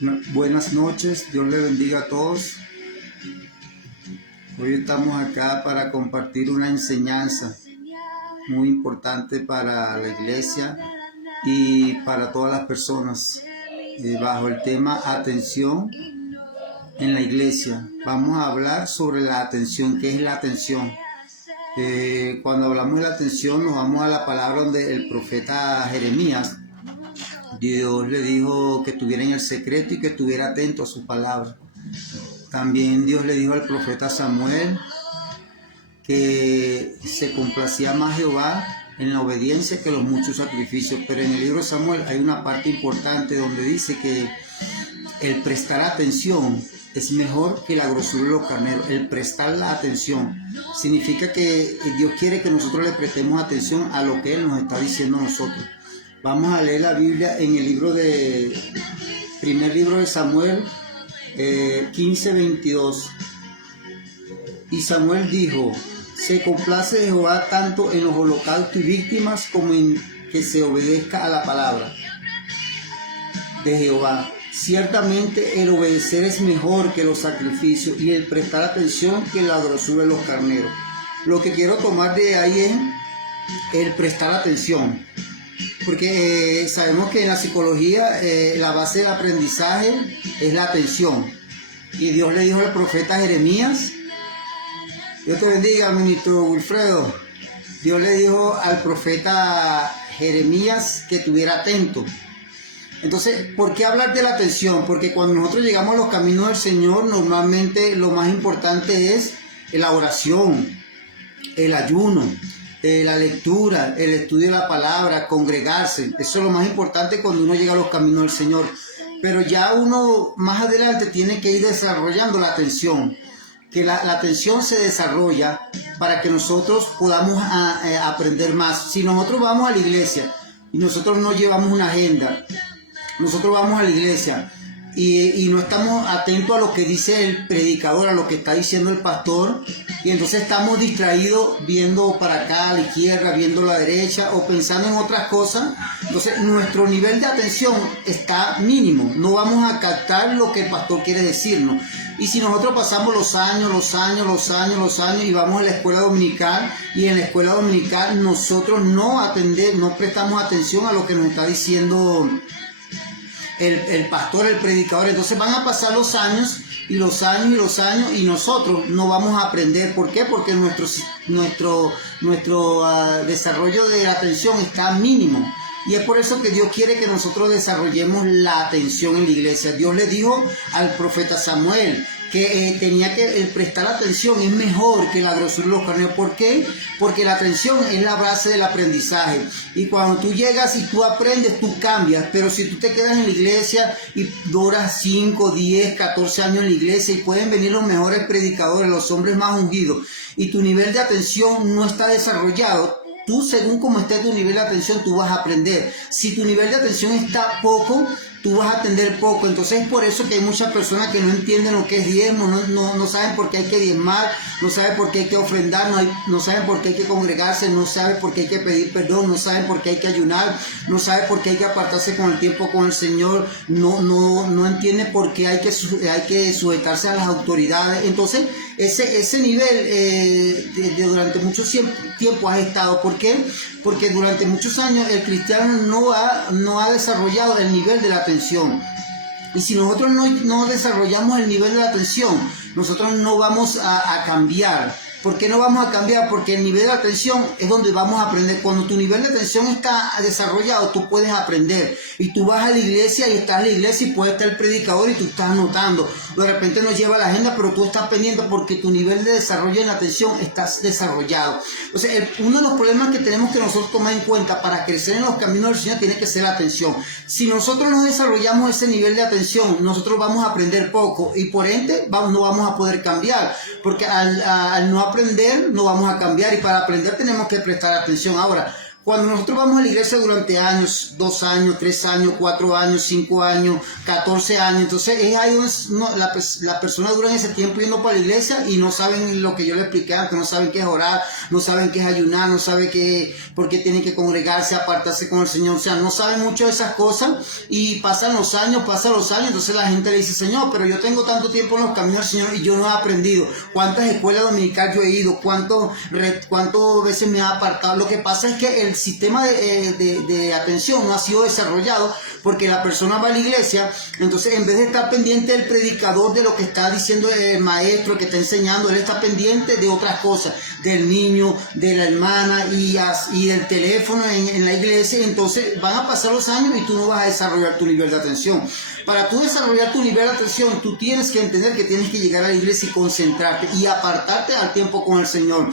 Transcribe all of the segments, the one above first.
Buenas noches, Dios les bendiga a todos. Hoy estamos acá para compartir una enseñanza muy importante para la iglesia y para todas las personas, bajo el tema atención en la iglesia. Vamos a hablar sobre la atención. ¿Qué es la atención? Cuando hablamos de la atención nos vamos a la palabra donde el profeta Jeremías, Dios le dijo que estuviera en el secreto y que estuviera atento a su palabra. También Dios le dijo al profeta Samuel que se complacía más Jehová en la obediencia que los muchos sacrificios. Pero en el libro de Samuel hay una parte importante donde dice que el prestar atención es mejor que la grosura de los carneros. El prestar la atención significa que Dios quiere que nosotros le prestemos atención a lo que Él nos está diciendo a nosotros. Vamos a leer la Biblia en el primer libro de Samuel 15:22. Y Samuel dijo: se complace Jehová tanto en los holocaustos y víctimas como en que se obedezca a la palabra de Jehová. Ciertamente el obedecer es mejor que los sacrificios y el prestar atención que la grosura de los carneros. Lo que quiero tomar de ahí es el prestar atención. Porque sabemos que en la psicología la base del aprendizaje es la atención. Y Dios le dijo al profeta Jeremías, Dios te bendiga, ministro Wilfredo. Dios le dijo al profeta Jeremías que estuviera atento. Entonces, ¿por qué hablar de la atención? Porque cuando nosotros llegamos a los caminos del Señor, normalmente lo más importante es la oración, el ayuno, la lectura, el estudio de la palabra, congregarse. Eso es lo más importante cuando uno llega a los caminos del Señor. Pero ya uno más adelante tiene que ir desarrollando la atención. Que la atención se desarrolla para que nosotros podamos aprender más. Si nosotros vamos a la iglesia y nosotros no llevamos una agenda, nosotros vamos a la iglesia y no estamos atentos a lo que dice el predicador, a lo que está diciendo el pastor, y entonces estamos distraídos viendo para acá a la izquierda, viendo a la derecha o pensando en otras cosas, entonces nuestro nivel de atención está mínimo, no vamos a captar lo que el pastor quiere decirnos. Y si nosotros pasamos los años y vamos a la escuela dominical, y en la escuela dominical nosotros no prestamos atención a lo que nos está diciendo el pastor, el predicador, entonces van a pasar los años y nosotros no vamos a aprender. ¿Por qué? Porque nuestro desarrollo de la atención está mínimo. Y es por eso que Dios quiere que nosotros desarrollemos la atención en la iglesia. Dios le dijo al profeta Samuel que tenía que prestar atención, es mejor que la grosura de los carneros. ¿Por qué? Porque la atención es la base del aprendizaje. Y cuando tú llegas y tú aprendes, tú cambias. Pero si tú te quedas en la iglesia y duras 5, 10, 14 años en la iglesia, y pueden venir los mejores predicadores, los hombres más ungidos, y tu nivel de atención no está desarrollado, tú, según como esté tu nivel de atención, tú vas a aprender. Si tu nivel de atención está poco, tú vas a atender poco. Entonces es por eso que hay muchas personas que no entienden lo que es diezmo, no saben por qué hay que diezmar, no saben por qué hay que ofrendar, no saben por qué hay que congregarse, no saben por qué hay que pedir perdón, no saben por qué hay que ayunar, no saben por qué hay que apartarse con el tiempo con el Señor, no entienden por qué hay que sujetarse a las autoridades. Entonces ese nivel durante mucho tiempo has estado. ¿Por qué? Porque durante muchos años el cristiano no ha desarrollado el nivel de la atención. Y si nosotros no desarrollamos el nivel de la atención, nosotros no vamos a cambiar. ¿Por qué no vamos a cambiar? Porque el nivel de atención es donde vamos a aprender. Cuando tu nivel de atención está desarrollado, tú puedes aprender. Y tú vas a la iglesia y estás en la iglesia y puede estar el predicador y tú estás anotando. De repente no lleva la agenda, pero tú estás pendiente porque tu nivel de desarrollo en la atención está desarrollado. Entonces, uno de los problemas que tenemos que nosotros tomar en cuenta para crecer en los caminos del Señor tiene que ser la atención. Si nosotros no desarrollamos ese nivel de atención, nosotros vamos a aprender poco y por ende no vamos a poder cambiar. Porque al no aprender no vamos a cambiar, y para aprender tenemos que prestar atención. Ahora, Cuando nosotros vamos a la iglesia durante años, 2 años, 3 años, 4 años, 5 años, 14 años, entonces es ahí donde la persona dura en ese tiempo yendo para la iglesia y no saben lo que yo le expliqué antes, no saben qué es orar, no saben qué es ayunar, no saben por qué tienen que congregarse, apartarse con el Señor, o sea, no saben mucho de esas cosas y pasan los años, entonces la gente le dice, Señor, pero yo tengo tanto tiempo en los caminos del Señor y yo no he aprendido. ¿Cuántas escuelas dominicales yo he ido? ¿Cuántas veces me he apartado? Lo que pasa es que el sistema de atención no ha sido desarrollado porque la persona va a la iglesia, entonces en vez de estar pendiente del predicador, de lo que está diciendo el maestro, el que está enseñando, él está pendiente de otras cosas, del niño, de la hermana y del teléfono en la iglesia. Entonces van a pasar los años y tú no vas a desarrollar tu nivel de atención. Para tú desarrollar tu nivel de atención, tú tienes que entender que tienes que llegar a la iglesia y concentrarte y apartarte al tiempo con el Señor.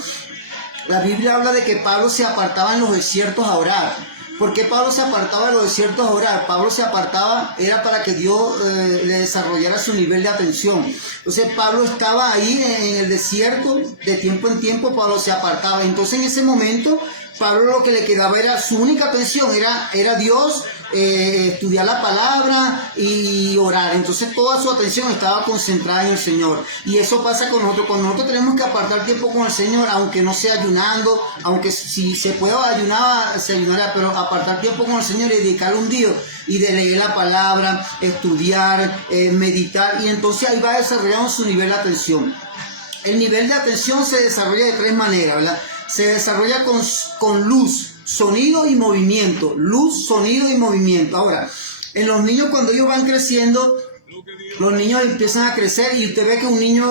La Biblia habla de que Pablo se apartaba en los desiertos a orar. ¿Por qué Pablo se apartaba en los desiertos a orar? Pablo se apartaba, era para que Dios le desarrollara su nivel de atención. Entonces Pablo estaba ahí en el desierto, de tiempo en tiempo Pablo se apartaba. Entonces en ese momento Pablo lo que le quedaba era, su única atención era Dios, estudiar la palabra y orar. Entonces toda su atención estaba concentrada en el Señor. Y eso pasa con nosotros. Cuando nosotros tenemos que apartar tiempo con el Señor, aunque no sea ayunando, aunque si se puede ayunar, se ayunará, pero apartar tiempo con el Señor y dedicarle un día y de leer la palabra, estudiar, meditar, y entonces ahí va desarrollando su nivel de atención. El nivel de atención se desarrolla de 3 maneras, ¿verdad? Se desarrolla con luz, sonido y movimiento. Luz, sonido y movimiento. Ahora, en los niños, cuando ellos van creciendo, los niños empiezan a crecer y usted ve que un niño,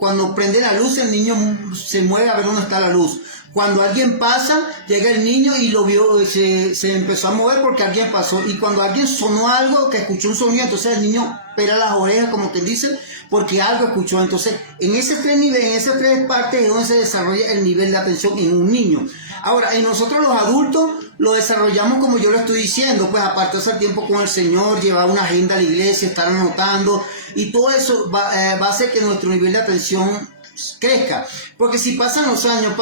cuando prende la luz, el niño se mueve a ver dónde está la luz. Cuando alguien pasa, llega el niño y lo vio, se empezó a mover porque alguien pasó. Y cuando alguien sonó algo, que escuchó un sonido, entonces el niño pela las orejas, como quien dice, porque algo escuchó. Entonces, en esos 3 niveles, en esas 3 partes es donde se desarrolla el nivel de atención en un niño. Ahora, en nosotros los adultos lo desarrollamos como yo lo estoy diciendo, pues apartarse el tiempo con el Señor, llevar una agenda a la iglesia, estar anotando, y todo eso va a hacer que nuestro nivel de atención crezca, porque si pasan los años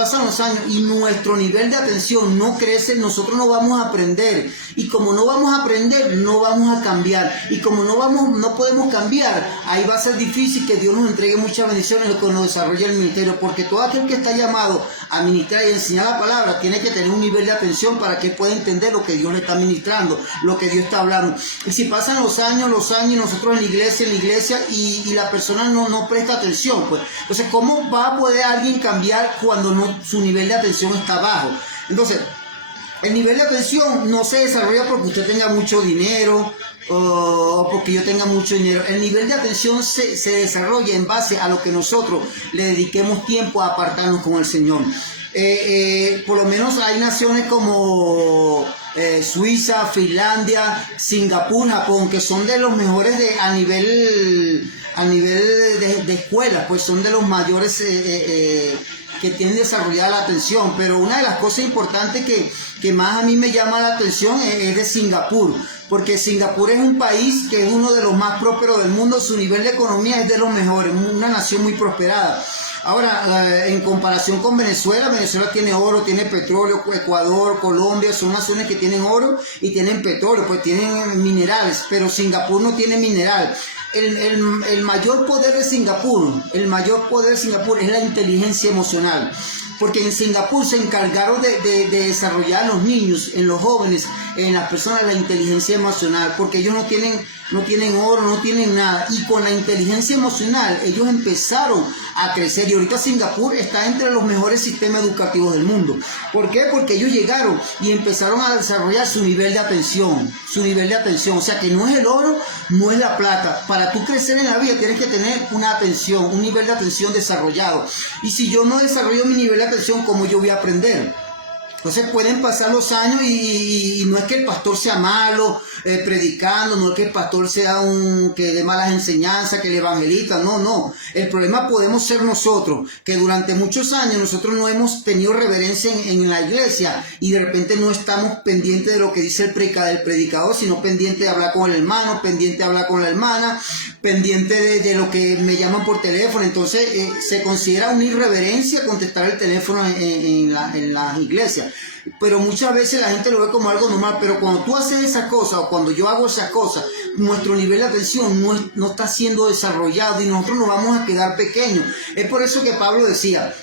y nuestro nivel de atención no crece, nosotros no vamos a aprender, y como no vamos a aprender, no vamos a cambiar, y como no podemos cambiar, ahí va a ser difícil que Dios nos entregue muchas bendiciones cuando nos desarrolle el ministerio, porque todo aquel que está llamado a ministrar y enseñar la palabra tiene que tener un nivel de atención para que pueda entender lo que Dios le está ministrando, lo que Dios está hablando. Y si pasan los años y nosotros en la iglesia y la persona no presta atención, pues entonces ¿cómo va a poder alguien cambiar cuando su nivel de atención está bajo? Entonces, el nivel de atención no se desarrolla porque usted tenga mucho dinero o porque yo tenga mucho dinero. El nivel de atención se desarrolla en base a lo que nosotros le dediquemos tiempo a apartarnos con el Señor. Por lo menos hay naciones como Suiza, Finlandia, Singapur, Japón, que son de los mejores a nivel de escuelas, pues son de los mayores que tienen desarrollada la atención. Pero una de las cosas importantes que más a mí me llama la atención es de Singapur, porque Singapur es un país que es uno de los más prósperos del mundo, su nivel de economía es de los mejores, una nación muy prosperada. Ahora, en comparación con Venezuela tiene oro, tiene petróleo, Ecuador, Colombia, son naciones que tienen oro y tienen petróleo, pues tienen minerales, pero Singapur no tiene mineral. El mayor poder de Singapur es la inteligencia emocional, porque en Singapur se encargaron de desarrollar en los niños, en los jóvenes, en las personas la inteligencia emocional, porque ellos no tienen oro, no tienen nada, y con la inteligencia emocional ellos empezaron a crecer, y ahorita Singapur está entre los mejores sistemas educativos del mundo. ¿Por qué? Porque ellos llegaron y empezaron a desarrollar su nivel de atención, o sea que no es el oro, no es la plata. Para tú crecer en la vida tienes que tener una atención, un nivel de atención desarrollado, y si yo no desarrollo mi nivel de atención, ¿cómo yo voy a aprender? Entonces pueden pasar los años y no es que el pastor sea malo predicando, no es que el pastor sea que dé malas enseñanzas, que el evangelista, no. El problema podemos ser nosotros, que durante muchos años nosotros no hemos tenido reverencia en la iglesia y de repente no estamos pendientes de lo que dice el predicador, sino pendiente de hablar con el hermano, pendiente de hablar con la hermana, pendiente de lo que me llaman por teléfono. Entonces se considera una irreverencia contestar el teléfono en las iglesias. Pero muchas veces la gente lo ve como algo normal, pero cuando tú haces esas cosas o cuando yo hago esas cosas, nuestro nivel de atención no está siendo desarrollado y nosotros nos vamos a quedar pequeños. Es por eso que Pablo decía,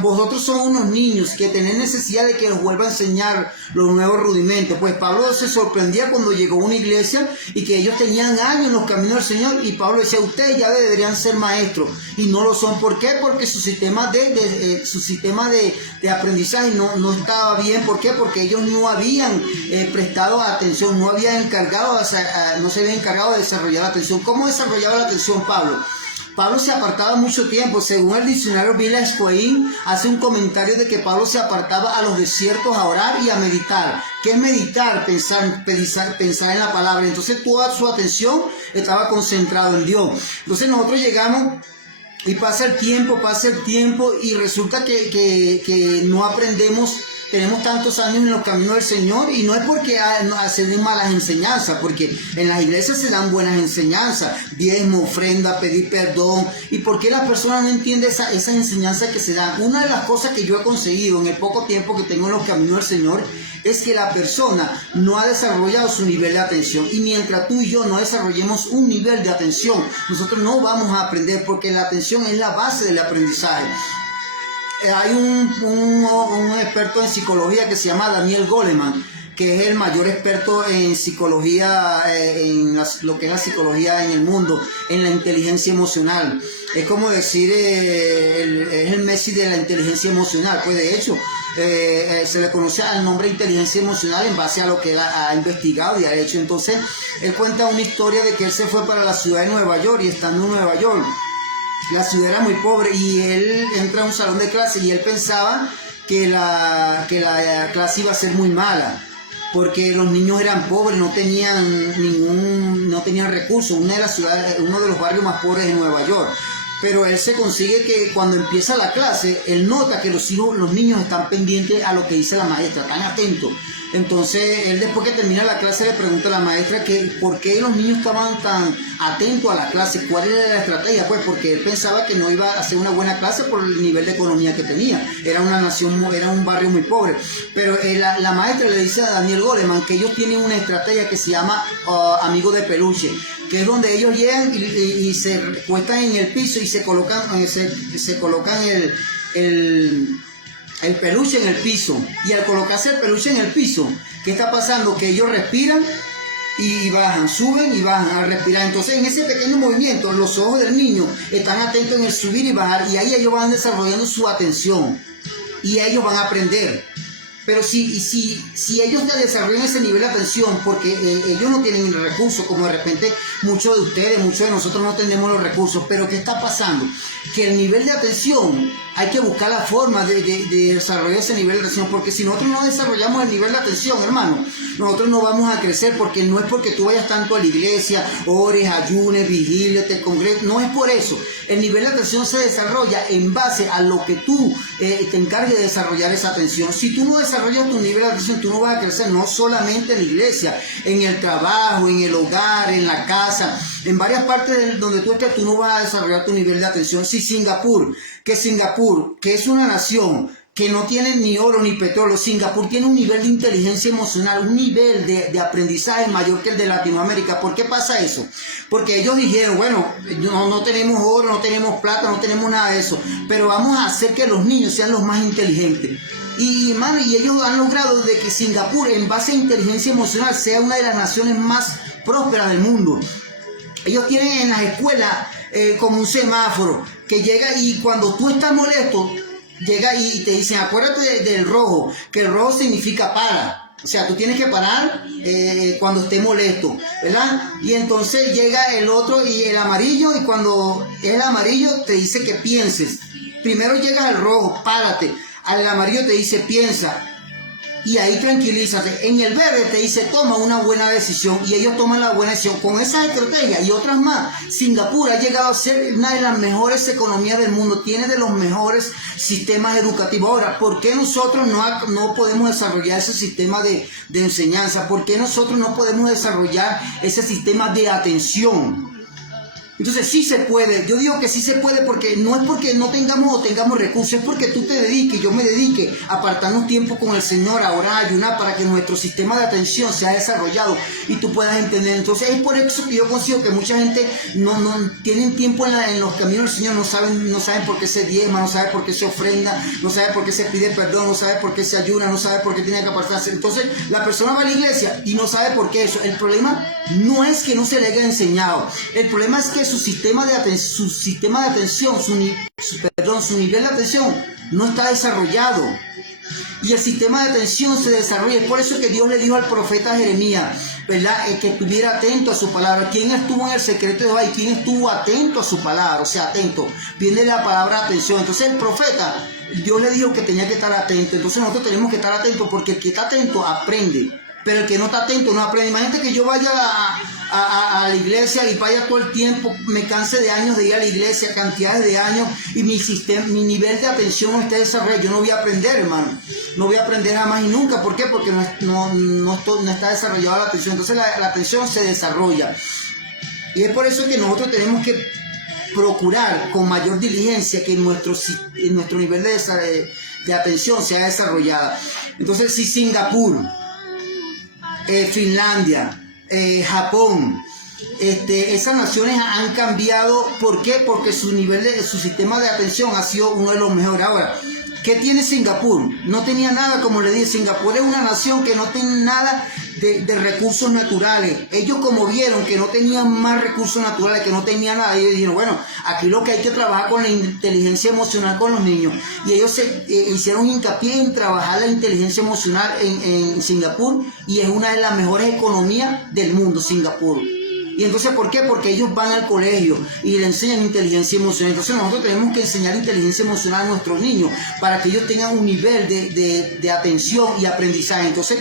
vosotros son unos niños que tenéis necesidad de que os vuelva a enseñar los nuevos rudimentos. Pues Pablo se sorprendía cuando llegó a una iglesia y que ellos tenían años en los caminos del Señor, y Pablo decía, ustedes ya deberían ser maestros y no lo son. ¿Por qué? Porque su sistema de aprendizaje no estaba bien. ¿Por qué? Porque ellos no habían prestado atención, no se habían encargado de desarrollar la atención. ¿Cómo desarrollaba la atención Pablo? Pablo se apartaba mucho tiempo. Según el diccionario Vila Squain, hace un comentario de que Pablo se apartaba a los desiertos a orar y a meditar. ¿Qué es meditar? Pensar en la palabra. Entonces toda su atención estaba concentrada en Dios. Entonces nosotros llegamos y pasa el tiempo y resulta que no aprendemos. Tenemos tantos años en los caminos del Señor y no es porque hacen malas enseñanzas, porque en las iglesias se dan buenas enseñanzas, diezmo, ofrenda, pedir perdón. ¿Y por qué las personas no entienden esas enseñanzas que se dan? Una de las cosas que yo he conseguido en el poco tiempo que tengo en los caminos del Señor es que la persona no ha desarrollado su nivel de atención, y mientras tú y yo no desarrollemos un nivel de atención, nosotros no vamos a aprender, porque la atención es la base del aprendizaje. Hay un experto en psicología que se llama Daniel Goleman, que es el mayor experto en psicología, lo que es la psicología en el mundo, en la inteligencia emocional. Es como decir, es el Messi de la inteligencia emocional. Pues de hecho, se le conoce al nombre de inteligencia emocional en base a lo que él ha investigado y ha hecho. Entonces, él cuenta una historia de que él se fue para la ciudad de Nueva York, y estando en Nueva York, la ciudad era muy pobre, y él entra a un salón de clase y él pensaba que la clase iba a ser muy mala, porque los niños eran pobres, no tenían recursos. Uno de los barrios más pobres de Nueva York. Pero él se consigue que cuando empieza la clase, él nota que los niños están pendientes a lo que dice la maestra, están atentos. Entonces, él después que termina la clase le pregunta a la maestra que por qué los niños estaban tan atentos a la clase, cuál era la estrategia. Pues porque él pensaba que no iba a hacer una buena clase por el nivel de economía que tenía. Era un barrio muy pobre. Pero la maestra le dice a Daniel Goleman que ellos tienen una estrategia que se llama amigo de peluche, que es donde ellos llegan y se cuestan en el piso y se colocan el peluche en el piso. Y al colocarse el peluche en el piso, ¿qué está pasando? Que ellos respiran y bajan, suben y bajan al respirar. Entonces, en ese pequeño movimiento, los ojos del niño están atentos en el subir y bajar, y ahí ellos van desarrollando su atención y ellos van a aprender. Pero si ellos ya desarrollan ese nivel de atención, porque ellos no tienen recursos, como de repente muchos de ustedes, muchos de nosotros no tenemos los recursos, pero ¿qué está pasando? Que el nivel de atención, hay que buscar la forma de desarrollar ese nivel de atención, porque si nosotros no desarrollamos el nivel de atención, hermano, nosotros no vamos a crecer, porque no es porque tú vayas tanto a la iglesia, ores, ayunes, vigilias, te congregues, no es por eso. El nivel de atención se desarrolla en base a lo que tú te encargues de desarrollar esa atención. Si tú no desarrollas tu nivel de atención, tú no vas a crecer, no solamente en la iglesia, en el trabajo, en el hogar, en la casa, en varias partes donde tú estés, tú no vas a desarrollar tu nivel de atención. Si Singapur, que es una nación que no tiene ni oro ni petróleo, Singapur tiene un nivel de inteligencia emocional, un nivel de aprendizaje mayor que el de Latinoamérica. ¿Por qué pasa eso? Porque ellos dijeron, bueno, no tenemos oro, no tenemos plata, no tenemos nada de eso, pero vamos a hacer que los niños sean los más inteligentes. Y ellos han logrado de que Singapur, en base a inteligencia emocional, sea una de las naciones más prósperas del mundo. Ellos tienen en las escuelas como un semáforo que llega, y cuando tú estás molesto, llega y te dicen, acuérdate del rojo, que el rojo significa para. O sea, tú tienes que parar cuando estés molesto, ¿verdad? Y entonces llega el otro y el amarillo, y cuando es el amarillo te dice que pienses. Primero llega el rojo, párate. Al amarillo te dice piensa. Y ahí tranquilízate. En el verde te dice toma una buena decisión y ellos toman la buena decisión. Con esa estrategia y otras más, Singapur ha llegado a ser una de las mejores economías del mundo. Tiene de los mejores sistemas educativos. Ahora, ¿por qué nosotros no podemos desarrollar ese sistema de enseñanza? ¿Por qué nosotros no podemos desarrollar ese sistema de atención? Entonces sí se puede, yo digo que sí se puede porque no es porque no tengamos recursos, es porque tú te dediques, yo me dedique a apartarnos tiempo con el Señor, a orar, a ayunar para que nuestro sistema de atención sea desarrollado y tú puedas entender. Entonces es por eso que yo consigo que mucha gente no tienen tiempo en los caminos del Señor, no saben por qué se diezma, no saben por qué se ofrenda, no saben por qué se pide perdón, no saben por qué se ayuna, no saben por qué tiene que apartarse. Entonces la persona va a la iglesia y no sabe por qué eso. El problema no es que no se le haya enseñado, el problema es que su sistema de atención, su nivel de atención no está desarrollado. Y el sistema de atención se desarrolla. Es por eso que Dios le dijo al profeta Jeremías, ¿verdad? Que estuviera atento a su palabra. ¿Quién estuvo en el secreto de Jehová y quién estuvo atento a su palabra? O sea, atento. Viene la palabra atención. Entonces el profeta, Dios le dijo que tenía que estar atento. Entonces nosotros tenemos que estar atentos porque el que está atento aprende. Pero el que no está atento no aprende. Imagínate que yo vaya a la iglesia y vaya todo el tiempo, me canse de años de ir a la iglesia, cantidades de años, y mi nivel de atención no esté desarrollado. Yo no voy a aprender, hermano. No voy a aprender jamás y nunca. ¿Por qué? Porque no está desarrollada la atención. Entonces la atención se desarrolla. Y es por eso que nosotros tenemos que procurar con mayor diligencia que nuestro nivel de atención sea desarrollada. Entonces, si Singapur, Finlandia, Japón, esas naciones han cambiado. ¿Por qué? Porque su sistema de atención ha sido uno de los mejores. Ahora, ¿qué tiene Singapur? No tenía nada, como le dije. Singapur es una nación que no tiene nada de recursos naturales. Ellos, como vieron que no tenían más recursos naturales, que no tenían nada, ellos dijeron, bueno, aquí lo que hay que trabajar con la inteligencia emocional con los niños. Y ellos hicieron hincapié en trabajar la inteligencia emocional en Singapur, y es una de las mejores economías del mundo, Singapur. Y entonces, ¿por qué? Porque ellos van al colegio y le enseñan inteligencia emocional. Entonces nosotros tenemos que enseñar inteligencia emocional a nuestros niños para que ellos tengan un nivel de atención y aprendizaje. Entonces,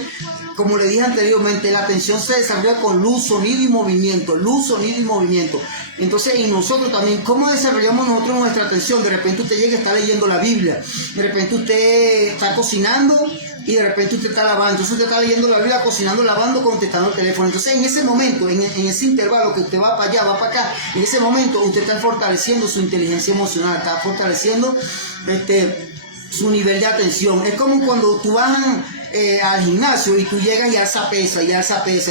como le dije anteriormente, la atención se desarrolla con luz, sonido y movimiento. Luz, sonido y movimiento. Entonces, y nosotros también, ¿cómo desarrollamos nosotros nuestra atención? De repente usted llega y está leyendo la Biblia. De repente usted está cocinando y de repente usted está lavando. Entonces usted está leyendo la Biblia, cocinando, lavando, contestando el teléfono. Entonces en ese momento, en ese intervalo que usted va para allá, va para acá, en ese momento usted está fortaleciendo su inteligencia emocional, está fortaleciendo su nivel de atención. Es como cuando tú vas al gimnasio y tú llegas y alza pesa.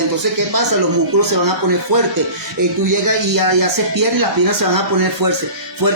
Entonces, ¿qué pasa? Los músculos se van a poner fuertes. Tú llegas y haces piernas y las piernas se van a poner fuertes.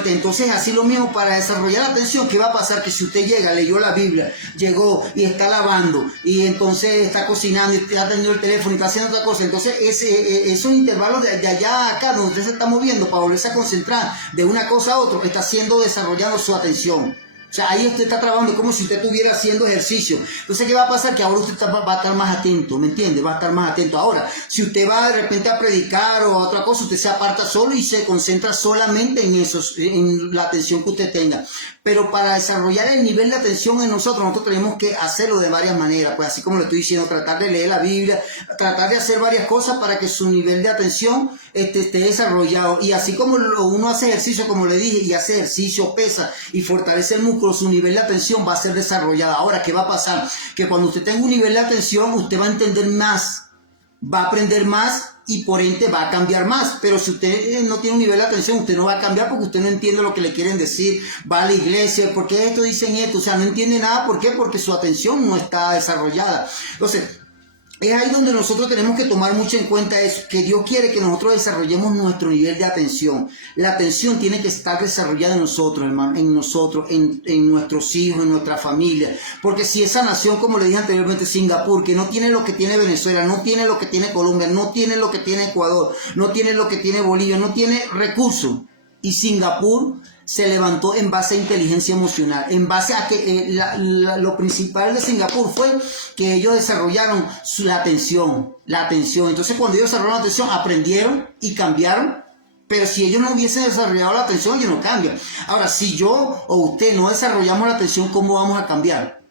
Entonces, así lo mismo para desarrollar la atención. ¿Qué va a pasar? Que si usted llega, leyó la Biblia, llegó y está lavando, y entonces está cocinando, y está teniendo el teléfono y está haciendo otra cosa. Entonces, esos intervalos de allá a acá, donde usted se está moviendo para volverse a concentrar de una cosa a otra, está desarrollando su atención. O sea, ahí usted está trabajando como si usted estuviera haciendo ejercicio. Entonces, ¿qué va a pasar? Que ahora usted va a estar más atento, ¿me entiende? Va a estar más atento. Ahora, si usted va de repente a predicar o a otra cosa, usted se aparta solo y se concentra solamente en eso, en la atención que usted tenga. Pero para desarrollar el nivel de atención en nosotros tenemos que hacerlo de varias maneras. Pues así como le estoy diciendo, tratar de leer la Biblia, tratar de hacer varias cosas para que su nivel de atención esté desarrollado. Y así como uno hace ejercicio, como le dije, y hace ejercicio, pesa y fortalece el músculo, su nivel de atención va a ser desarrollado. Ahora, ¿qué va a pasar? Que cuando usted tenga un nivel de atención, usted va a entender más, va a aprender más y por ende va a cambiar más. Pero si usted no tiene un nivel de atención, usted no va a cambiar porque usted no entiende lo que le quieren decir. Va a la iglesia, ¿por qué esto dicen esto? O sea, no entiende nada. ¿Por qué? Porque su atención no está desarrollada. Entonces, es ahí donde nosotros tenemos que tomar mucho en cuenta eso, que Dios quiere que nosotros desarrollemos nuestro nivel de atención. La atención tiene que estar desarrollada en nosotros, hermano, en nosotros, en nuestros hijos, en nuestra familia. Porque si esa nación, como le dije anteriormente, Singapur, que no tiene lo que tiene Venezuela, no tiene lo que tiene Colombia, no tiene lo que tiene Ecuador, no tiene lo que tiene Bolivia, no tiene recursos, y Singapur se levantó en base a inteligencia emocional, en base a que lo principal de Singapur fue que ellos desarrollaron la atención. Entonces, cuando ellos desarrollaron la atención, aprendieron y cambiaron. Pero si ellos no hubiesen desarrollado la atención, ellos no cambian. Ahora, si yo o usted no desarrollamos la atención, ¿cómo vamos a cambiar?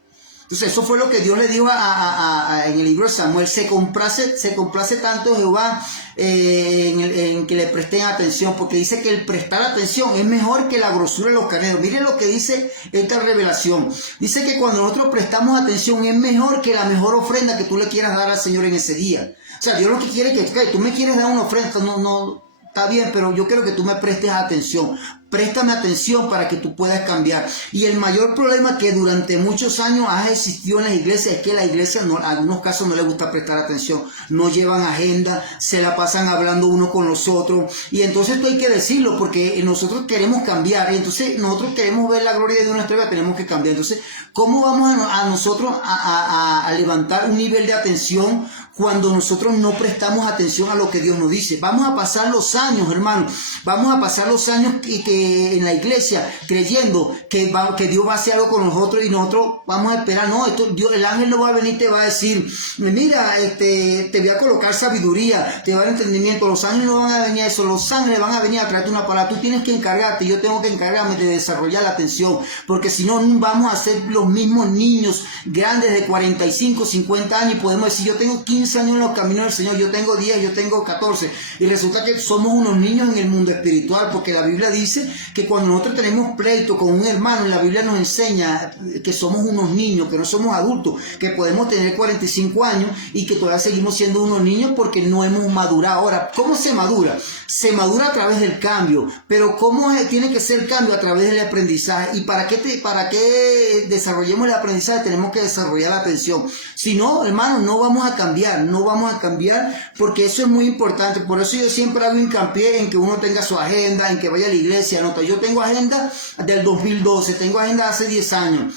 Entonces eso fue lo que Dios le dijo en el libro de Samuel. Se complace tanto Jehová en que le presten atención, porque dice que el prestar atención es mejor que la grosura de los carneros. Miren lo que dice esta revelación. Dice que cuando nosotros prestamos atención es mejor que la mejor ofrenda que tú le quieras dar al Señor en ese día. O sea, Dios lo que quiere es que tú me quieres dar una ofrenda, no, está bien, pero yo quiero que tú me prestes atención. Préstame atención para que tú puedas cambiar. Y el mayor problema que durante muchos años ha existido en las iglesias es que la iglesia en algunos casos no le gusta prestar atención. No llevan agenda, se la pasan hablando uno con los otros. Y entonces esto hay que decirlo porque nosotros queremos cambiar. Y entonces nosotros queremos ver la gloria de Dios en nuestra vida, tenemos que cambiar. Entonces, ¿cómo vamos a nosotros a levantar un nivel de atención cuando nosotros no prestamos atención a lo que Dios nos dice? Vamos a pasar los años, hermano. Vamos a pasar los años que en la iglesia creyendo que Dios va a hacer algo con nosotros y nosotros vamos a esperar. No, el ángel no va a venir y te va a decir, mira, te voy a colocar sabiduría, te va a dar entendimiento. Los ángeles no van a venir a eso, los ángeles van a venir a traerte una palabra. Tú tienes que encargarte, yo tengo que encargarme de desarrollar la atención, porque si no vamos a ser los mismos niños grandes de 45, 50 años y podemos decir, yo tengo 15 años en los caminos del Señor, yo tengo 10, yo tengo 14 y resulta que somos unos niños en el mundo espiritual, porque la Biblia dice que cuando nosotros tenemos pleito con un hermano, en la Biblia nos enseña que somos unos niños, que no somos adultos, que podemos tener 45 años y que todavía seguimos siendo unos niños porque no hemos madurado. Ahora, ¿cómo se madura? Se madura a través del cambio, pero ¿cómo tiene que ser el cambio? A través del aprendizaje. ¿Y para qué desarrollemos el aprendizaje? Tenemos que desarrollar la atención. Si no, hermano, no vamos a cambiar porque eso es muy importante. Por eso yo siempre hago hincapié en que uno tenga su agenda, en que vaya a la iglesia. Yo tengo agenda del 2012, tengo agenda de hace 10 años.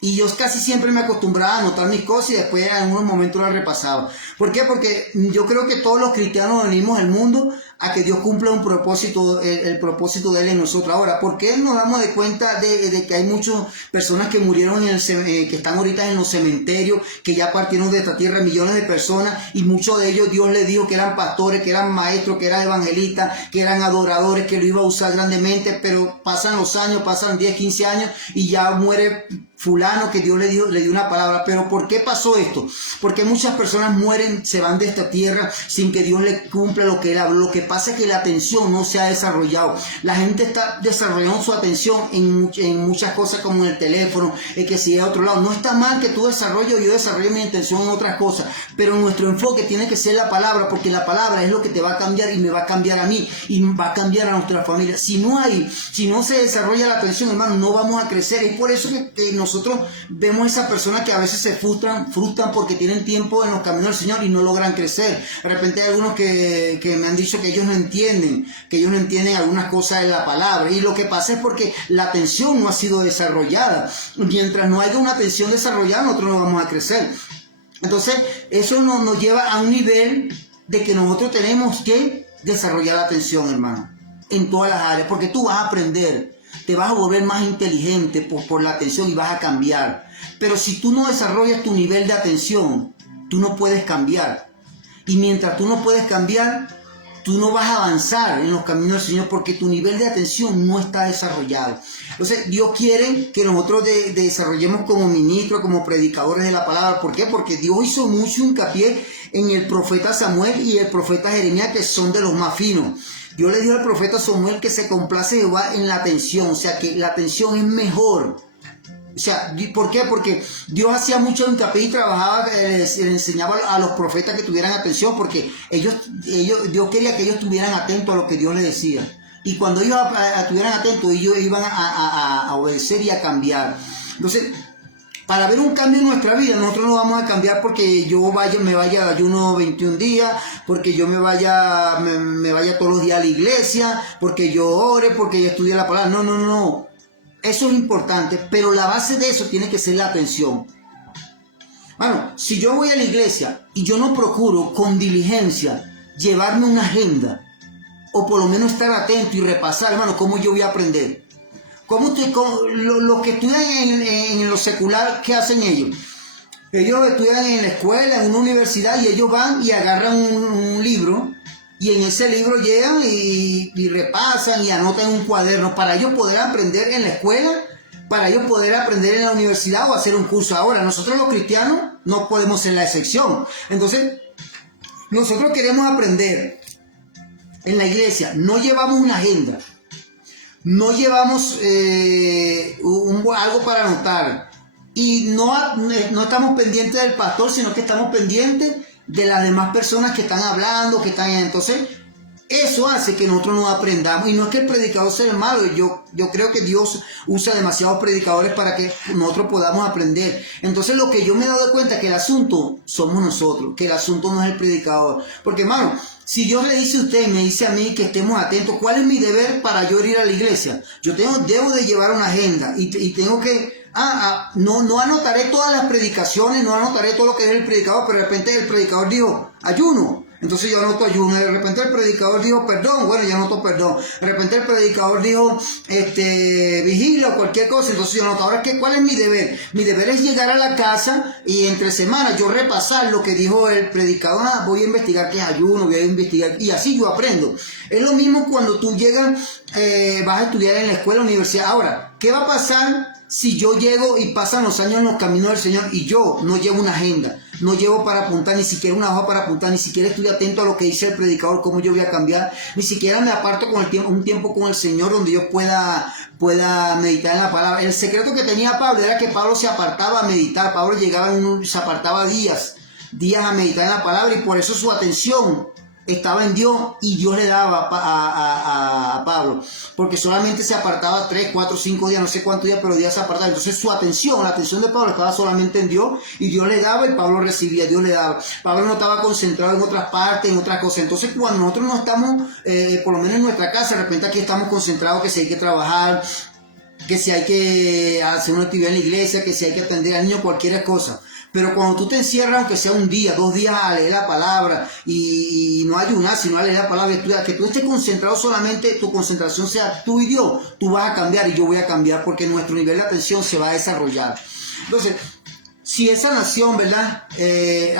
Y yo casi siempre me acostumbraba a anotar mis cosas y después en unos momentos las repasaba. ¿Por qué? Porque yo creo que todos los cristianos venimos al mundo a que Dios cumpla un propósito, el propósito de Él en nosotros. Ahora, ¿por qué nos damos de cuenta de que hay muchas personas que murieron que están ahorita en los cementerios, que ya partieron de esta tierra, millones de personas, y muchos de ellos Dios les dijo que eran pastores, que eran maestros, que eran evangelistas, que eran adoradores, que lo iba a usar grandemente, pero pasan los años, pasan 10, 15 años y ya muere fulano que Dios le dio una palabra? Pero ¿por qué pasó esto? Porque muchas personas mueren, se van de esta tierra sin que Dios le cumpla lo que Él habló. Lo que pasa es que la atención no se ha desarrollado. La gente está desarrollando su atención en muchas cosas, como en el teléfono, que si es a otro lado. No está mal que tú desarrolles o yo desarrolle mi atención en otras cosas, pero nuestro enfoque tiene que ser la palabra, porque la palabra es lo que te va a cambiar y me va a cambiar a mí y va a cambiar a nuestra familia. Si no se desarrolla la atención, hermano, no vamos a crecer. Es por eso que nosotros vemos esas personas que a veces se frustran porque tienen tiempo en los caminos del Señor y no logran crecer. De repente hay algunos que me han dicho que ellos no entienden algunas cosas de la palabra, y lo que pasa es porque la atención no ha sido desarrollada. Mientras no haya una atención desarrollada, nosotros no vamos a crecer. Entonces eso nos lleva a un nivel de que nosotros tenemos que desarrollar la atención, hermano, en todas las áreas, porque tú vas a aprender, te vas a volver más inteligente por la atención y vas a cambiar. Pero si tú no desarrollas tu nivel de atención, tú no puedes cambiar. Y mientras tú no puedes cambiar, tú no vas a avanzar en los caminos del Señor, porque tu nivel de atención no está desarrollado. Entonces Dios quiere que nosotros desarrollemos como ministros, como predicadores de la palabra. ¿Por qué? Porque Dios hizo mucho hincapié en el profeta Samuel y el profeta Jeremías, que son de los más finos. Dios le dijo al profeta Samuel que se complace Jehová en la atención, o sea que la atención es mejor. O sea, ¿por qué? Porque Dios hacía mucho hincapié y trabajaba, le enseñaba a los profetas que tuvieran atención, porque Dios quería que ellos estuvieran atentos a lo que Dios les decía. Y cuando ellos estuvieran atentos, ellos iban a obedecer y a cambiar. Entonces, para ver un cambio en nuestra vida, nosotros no vamos a cambiar porque me vaya a ayuno 21 días, porque yo me vaya todos los días a la iglesia, porque yo ore, porque yo estudie la palabra. No. Eso es importante, pero la base de eso tiene que ser la atención. Bueno, si yo voy a la iglesia y yo no procuro con diligencia llevarme una agenda, o por lo menos estar atento y repasar, hermano, ¿cómo yo voy a aprender? Los que estudian en lo secular, ¿qué hacen ellos? Ellos estudian en la escuela, en una universidad, y ellos van y agarran un libro, y en ese libro llegan y repasan y anotan un cuaderno para ellos poder aprender en la escuela, para ellos poder aprender en la universidad o hacer un curso. Ahora, nosotros los cristianos no podemos ser la excepción. Entonces, nosotros queremos aprender en la iglesia, no llevamos una agenda, no llevamos algo para anotar y no estamos pendientes del pastor, sino que estamos pendientes de las demás personas que están hablando, que están... Entonces, eso hace que nosotros no aprendamos. Y no es que el predicador sea malo. Yo creo que Dios usa demasiados predicadores para que nosotros podamos aprender. Entonces, lo que yo me he dado cuenta es que el asunto somos nosotros, que el asunto no es el predicador. Porque, hermano, si Dios le dice a usted y me dice a mí que estemos atentos, ¿cuál es mi deber para yo ir a la iglesia? Yo debo de llevar una agenda y tengo que... no anotaré todas las predicaciones, no anotaré todo lo que es el predicador, pero de repente el predicador dijo ayuno. Entonces yo anoto ayuno. De repente el predicador dijo perdón. Bueno, yo anoto perdón. De repente el predicador dijo vigilia o cualquier cosa. Entonces yo anoto. Ahora, ¿cuál es mi deber? Mi deber es llegar a la casa y entre semanas yo repasar lo que dijo el predicador. Voy a investigar qué es ayuno, voy a investigar. Y así yo aprendo. Es lo mismo cuando tú llegas, vas a estudiar en la escuela, universidad. Ahora, ¿qué va a pasar si yo llego y pasan los años en los caminos del Señor y yo no llevo una agenda? No llevo para apuntar, ni siquiera una hoja para apuntar, ni siquiera estoy atento a lo que dice el predicador, cómo yo voy a cambiar, ni siquiera me aparto con un tiempo con el Señor donde yo pueda meditar en la palabra. El secreto que tenía Pablo era que Pablo se apartaba a meditar. Pablo llegaba se apartaba días a meditar en la palabra y por eso su atención estaba en Dios y Dios le daba a Pablo, porque solamente se apartaba 3, 4, 5 días, no sé cuántos días, pero días se apartaba. Entonces la atención de Pablo estaba solamente en Dios y Dios le daba y Pablo recibía, Dios le daba. Pablo no estaba concentrado en otras partes, en otras cosas. Entonces cuando nosotros no estamos, por lo menos en nuestra casa, de repente aquí estamos concentrados, que si hay que trabajar, que si hay que hacer una actividad en la iglesia, que si hay que atender al niño, cualquier cosa. Pero cuando tú te encierras, aunque sea un día, 2 días a leer la palabra y no ayunar, sino a leer la palabra, que tú estés concentrado solamente, tu concentración sea tú y Dios, tú vas a cambiar y yo voy a cambiar porque nuestro nivel de atención se va a desarrollar. Entonces, si esa nación, ¿verdad?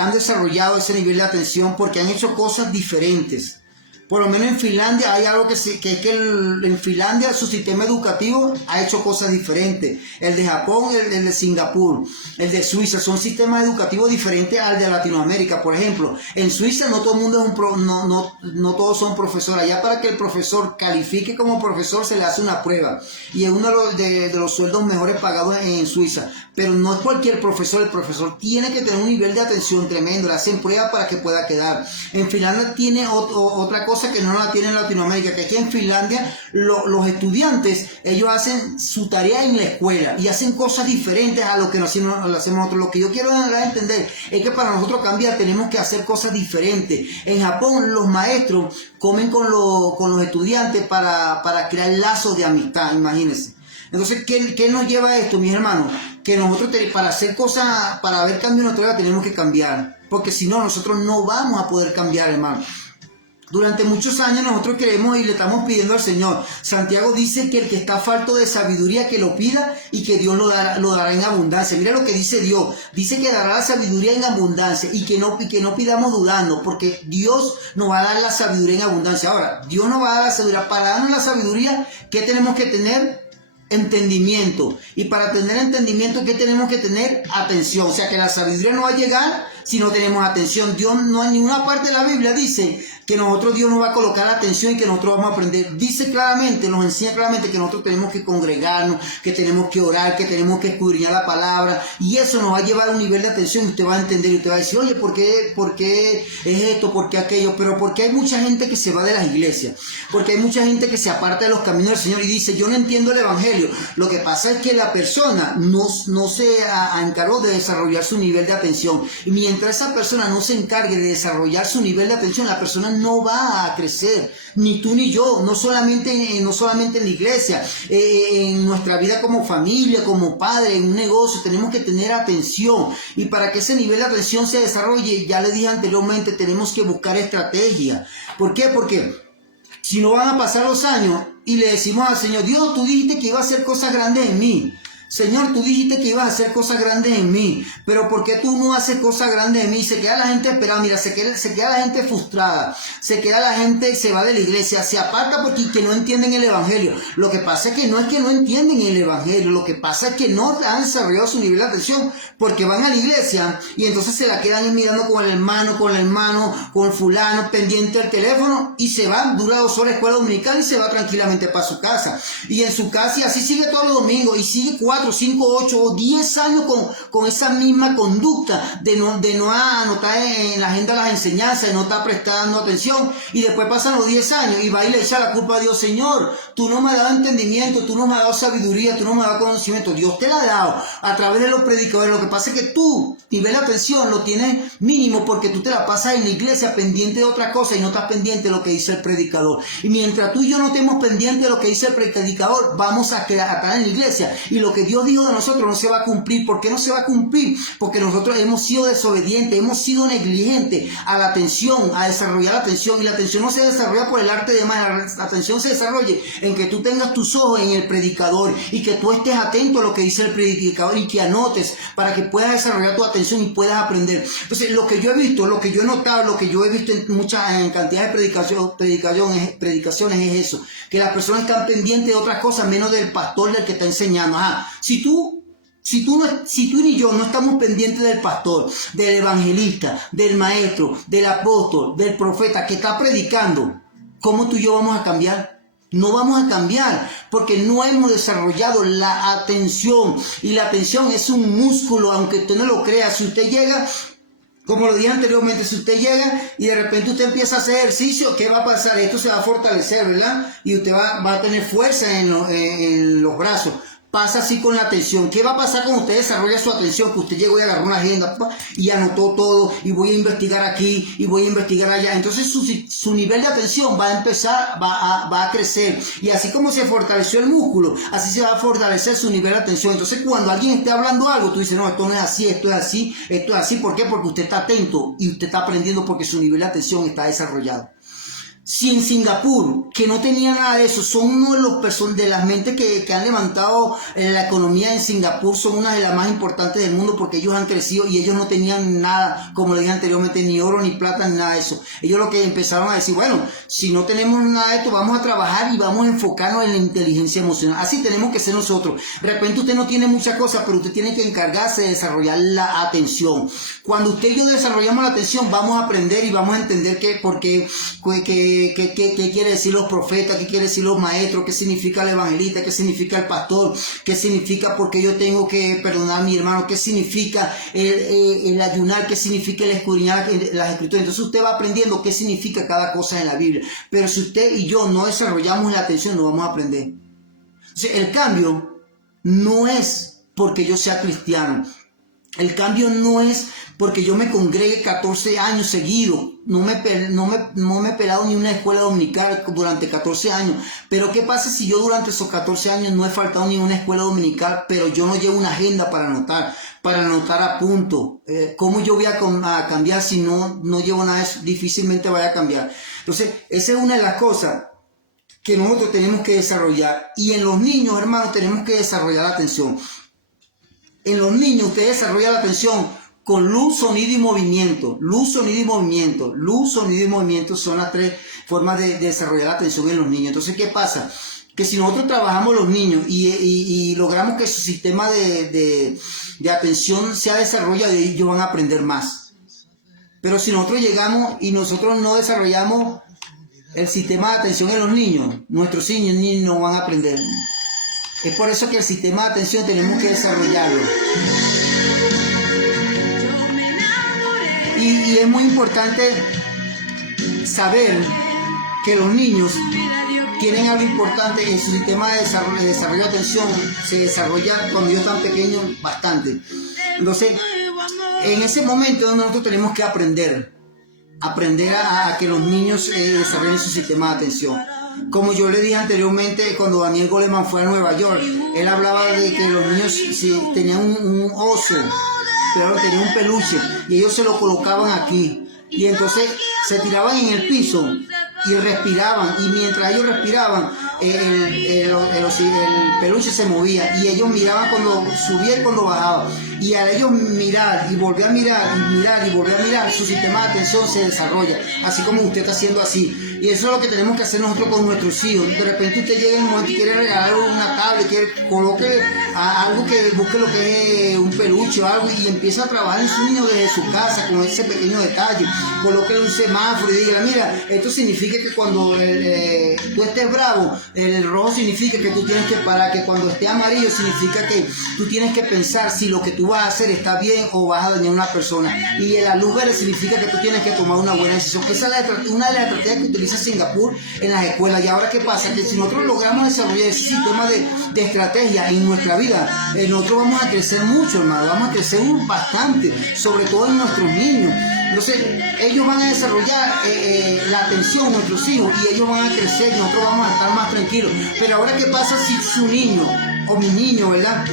Han desarrollado ese nivel de atención porque han hecho cosas diferentes. Por lo menos en Finlandia hay algo en Finlandia su sistema educativo ha hecho cosas diferentes. El de Japón, el de Singapur, el de Suiza, son sistemas educativos diferentes al de Latinoamérica. Por ejemplo, en Suiza no todo el mundo es no todos son profesores. Allá para que el profesor califique como profesor se le hace una prueba. Y es uno de los sueldos mejores pagados en Suiza. Pero no es cualquier profesor, el profesor tiene que tener un nivel de atención tremendo, le hacen prueba para que pueda quedar. En Finlandia tiene otra cosa que no la tiene en Latinoamérica, que aquí en Finlandia los estudiantes, ellos hacen su tarea en la escuela y hacen cosas diferentes a lo que lo hacemos nosotros. Lo que yo quiero dar a entender es que para nosotros cambiar tenemos que hacer cosas diferentes. En Japón los maestros comen con los estudiantes para crear lazos de amistad, imagínense. Entonces, ¿qué nos lleva a esto, mis hermanos? Que nosotros para hacer cosas, para ver cambio en nuestra vida tenemos que cambiar. Porque si no, nosotros no vamos a poder cambiar, hermano. Durante muchos años nosotros queremos y le estamos pidiendo al Señor. Santiago dice que el que está falto de sabiduría que lo pida y que Dios lo dará en abundancia. Mira lo que dice Dios. Dice que dará la sabiduría en abundancia y que no pidamos dudando, porque Dios nos va a dar la sabiduría en abundancia. Ahora, Dios nos va a dar la sabiduría. Para darnos la sabiduría, ¿qué tenemos que tener? Entendimiento. Y para tener entendimiento, ¿qué tenemos que tener? Atención. O sea que la sabiduría no va a llegar si no tenemos atención. Dios no en ninguna parte de la Biblia dice que Dios nos va a colocar atención y que nosotros vamos a aprender. Dice claramente, nos enseña claramente que nosotros tenemos que congregarnos, que tenemos que orar, que tenemos que escudriñar la palabra, y eso nos va a llevar a un nivel de atención. Usted va a entender y usted va a decir, oye, ¿por qué es esto? ¿Por qué aquello? Pero porque hay mucha gente que se va de las iglesias, porque hay mucha gente que se aparta de los caminos del Señor y dice, yo no entiendo el evangelio. Lo que pasa es que la persona no se encargó de desarrollar su nivel de atención, y mientras esa persona no se encargue de desarrollar su nivel de atención, la persona no va a crecer, ni tú ni yo, no solamente en la iglesia, en nuestra vida como familia, como padre, en un negocio, tenemos que tener atención, y para que ese nivel de atención se desarrolle, ya le dije anteriormente, tenemos que buscar estrategia. ¿Por qué? Porque si no van a pasar los años y le decimos al Señor, Dios, tú dijiste que iba a hacer cosas grandes en mí. Señor, tú dijiste que ibas a hacer cosas grandes en mí, pero ¿por qué tú no haces cosas grandes en mí? Se queda la gente esperando, mira, se queda la gente frustrada, se queda la gente, se va de la iglesia, se aparta porque que no entienden el evangelio. Lo que pasa es que no entienden el evangelio, lo que pasa es que no han desarrollado su nivel de atención, porque van a la iglesia y entonces se la quedan mirando con el hermano, con el fulano, pendiente del teléfono, y se van, dura 2 horas de escuela dominical y se va tranquilamente para su casa. Y en su casa, y así sigue todos los domingos, y sigue 4, 5, 8 o 10 años con esa misma conducta de no anotar en la agenda las enseñanzas, de no estar prestando atención, y después pasan los 10 años y va y le echa la culpa a Dios. Señor, tú no me has dado entendimiento, tú no me has dado sabiduría, tú no me has dado conocimiento. Dios te la ha dado a través de los predicadores. Lo que pasa es que tú, nivel de atención, lo tienes mínimo porque tú te la pasas en la iglesia pendiente de otra cosa y no estás pendiente de lo que dice el predicador. Y mientras tú y yo no estemos pendientes de lo que dice el predicador, vamos a estar en la iglesia y lo que Dios dijo de nosotros no se va a cumplir. ¿Por qué no se va a cumplir? Porque nosotros hemos sido desobedientes, hemos sido negligentes a la atención, a desarrollar la atención, y la atención no se desarrolla por el arte de más, la atención se desarrolla en que tú tengas tus ojos en el predicador y que tú estés atento a lo que dice el predicador y que anotes para que puedas desarrollar tu atención y puedas aprender. Entonces, lo que yo he visto, lo que yo he notado, lo que yo he visto en cantidad de predicaciones es eso, que las personas están pendientes de otras cosas menos del pastor, del que está enseñando. Si tú ni yo no estamos pendientes del pastor, del evangelista, del maestro, del apóstol, del profeta que está predicando, ¿cómo tú y yo vamos a cambiar? No vamos a cambiar porque no hemos desarrollado la atención, y la atención es un músculo, aunque usted no lo crea. Si usted llega, como lo dije anteriormente, si usted llega y de repente usted empieza a hacer ejercicio, ¿qué va a pasar? Esto se va a fortalecer, ¿verdad? Y usted va a tener fuerza en los brazos. Pasa así con la atención. ¿Qué va a pasar cuando usted desarrolla su atención? Que usted llegó y agarró una agenda y anotó todo, y voy a investigar aquí y voy a investigar allá. Entonces su nivel de atención va a empezar, va a crecer. Y así como se fortaleció el músculo, así se va a fortalecer su nivel de atención. Entonces cuando alguien esté hablando algo, tú dices, no, esto no es así, esto es así, esto es así. ¿Por qué? Porque usted está atento y usted está aprendiendo porque su nivel de atención está desarrollado. Si en Singapur, que no tenía nada de eso, son uno de los personas de las mentes que han levantado la economía en Singapur, son una de las más importantes del mundo porque ellos han crecido y ellos no tenían nada, como le dije anteriormente, ni oro, ni plata, ni nada de eso. Ellos lo que empezaron a decir, bueno, si no tenemos nada de esto, vamos a trabajar y vamos a enfocarnos en la inteligencia emocional. Así tenemos que ser nosotros. De repente usted no tiene muchas cosas, pero usted tiene que encargarse de desarrollar la atención. Cuando usted y yo desarrollamos la atención, vamos a aprender y vamos a entender qué quiere decir los profetas, qué quiere decir los maestros, qué significa el evangelista, qué significa el pastor, qué significa porque yo tengo que perdonar a mi hermano, qué significa el ayunar, qué significa el escudriñar las escrituras. Entonces usted va aprendiendo qué significa cada cosa en la Biblia. Pero si usted y yo no desarrollamos la atención, no vamos a aprender. Entonces, el cambio no es porque yo sea cristiano. El cambio no es porque yo me congregue 14 años seguidos. No me he pelado ni una escuela dominical durante 14 años. Pero ¿qué pasa si yo durante esos 14 años no he faltado ni una escuela dominical, pero yo no llevo una agenda para anotar a punto? ¿Cómo yo voy a cambiar si no llevo nada de eso? Difícilmente vaya a cambiar. Entonces, esa es una de las cosas que nosotros tenemos que desarrollar. Y en los niños, hermanos, tenemos que desarrollar la atención. En los niños usted desarrolla la atención con luz, sonido y movimiento. Luz, sonido y movimiento. Luz, sonido y movimiento son las 3 formas de desarrollar la atención en los niños. Entonces, ¿qué pasa? Que si nosotros trabajamos los niños y logramos que su sistema de atención sea desarrollado, ellos van a aprender más. Pero si nosotros llegamos y nosotros no desarrollamos el sistema de atención en los niños, nuestros niños no van a aprender. Es por eso que el sistema de atención tenemos que desarrollarlo. Y es muy importante saber que los niños tienen algo importante en su sistema de desarrollo de atención. Se desarrolla cuando ellos están pequeños bastante. Entonces, en ese momento nosotros tenemos que aprender a que los niños desarrollen su sistema de atención. Como yo le dije anteriormente, cuando Daniel Goleman fue a Nueva York, él hablaba de que los niños si tenían un oso, pero tenían un peluche, y ellos se lo colocaban aquí, y entonces se tiraban en el piso y respiraban, y mientras ellos respiraban, el peluche se movía y ellos miraban cuando subía y cuando bajaba. Y al ellos mirar y volver a mirar y mirar y volver a mirar, su sistema de atención se desarrolla, así como usted está haciendo así. Y eso es lo que tenemos que hacer nosotros con nuestros hijos. De repente usted llega en un momento y quiere regalar una tablet, coloque algo que busque lo que es un peluche o algo y empieza a trabajar en su niño desde su casa con ese pequeño detalle. Colóquele un semáforo y diga, mira, esto significa que cuando tú estés bravo, el rojo significa que tú tienes que parar, que cuando esté amarillo significa que tú tienes que pensar si lo que tú vas a hacer está bien o vas a dañar a una persona. Y la luz verde significa que tú tienes que tomar una buena decisión. Esa es una de las estrategias que utiliza Singapur en las escuelas. Y ahora, ¿qué pasa? Que si nosotros logramos desarrollar ese sistema de estrategia en nuestra vida, nosotros vamos a crecer mucho, hermano, vamos a crecer bastante, sobre todo en nuestros niños. Entonces, ellos van a desarrollar la atención, nuestros hijos, y ellos van a crecer y nosotros vamos a estar más tranquilos. Pero ahora, ¿qué pasa si su niño o mi niño, ¿verdad?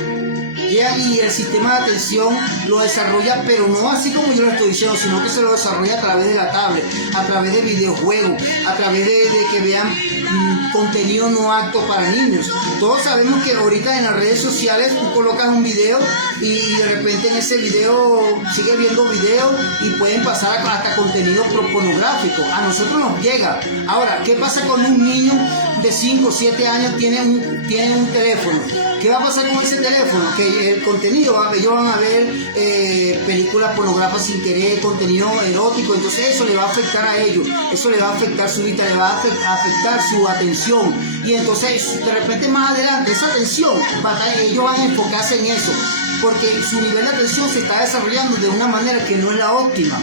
Y el sistema de atención lo desarrolla, pero no así como yo lo estoy diciendo, sino que se lo desarrolla a través de la tablet, a través de videojuegos, a través de que vean contenido no apto para niños. Todos sabemos que ahorita en las redes sociales tú colocas un video y de repente en ese video sigue viendo videos y pueden pasar hasta contenido pornográfico. A nosotros nos llega. Ahora, ¿qué pasa cuando un niño de 5 o 7 años tiene un teléfono? ¿Qué va a pasar con ese teléfono? Que el contenido, ellos van a ver películas pornográficas sin querer, contenido erótico, entonces eso le va a afectar a ellos, eso le va a afectar su vida, le va a afectar su atención, y entonces de repente más adelante esa atención, ellos van a enfocarse en eso, porque su nivel de atención se está desarrollando de una manera que no es la óptima.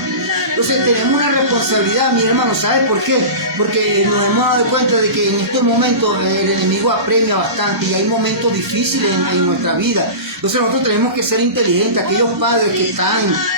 Entonces tenemos una responsabilidad, mi hermano, ¿sabes por qué? Porque nos hemos dado cuenta de que en estos momentos el enemigo apremia bastante y hay momentos difíciles en nuestra vida. Entonces nosotros tenemos que ser inteligentes. Aquellos padres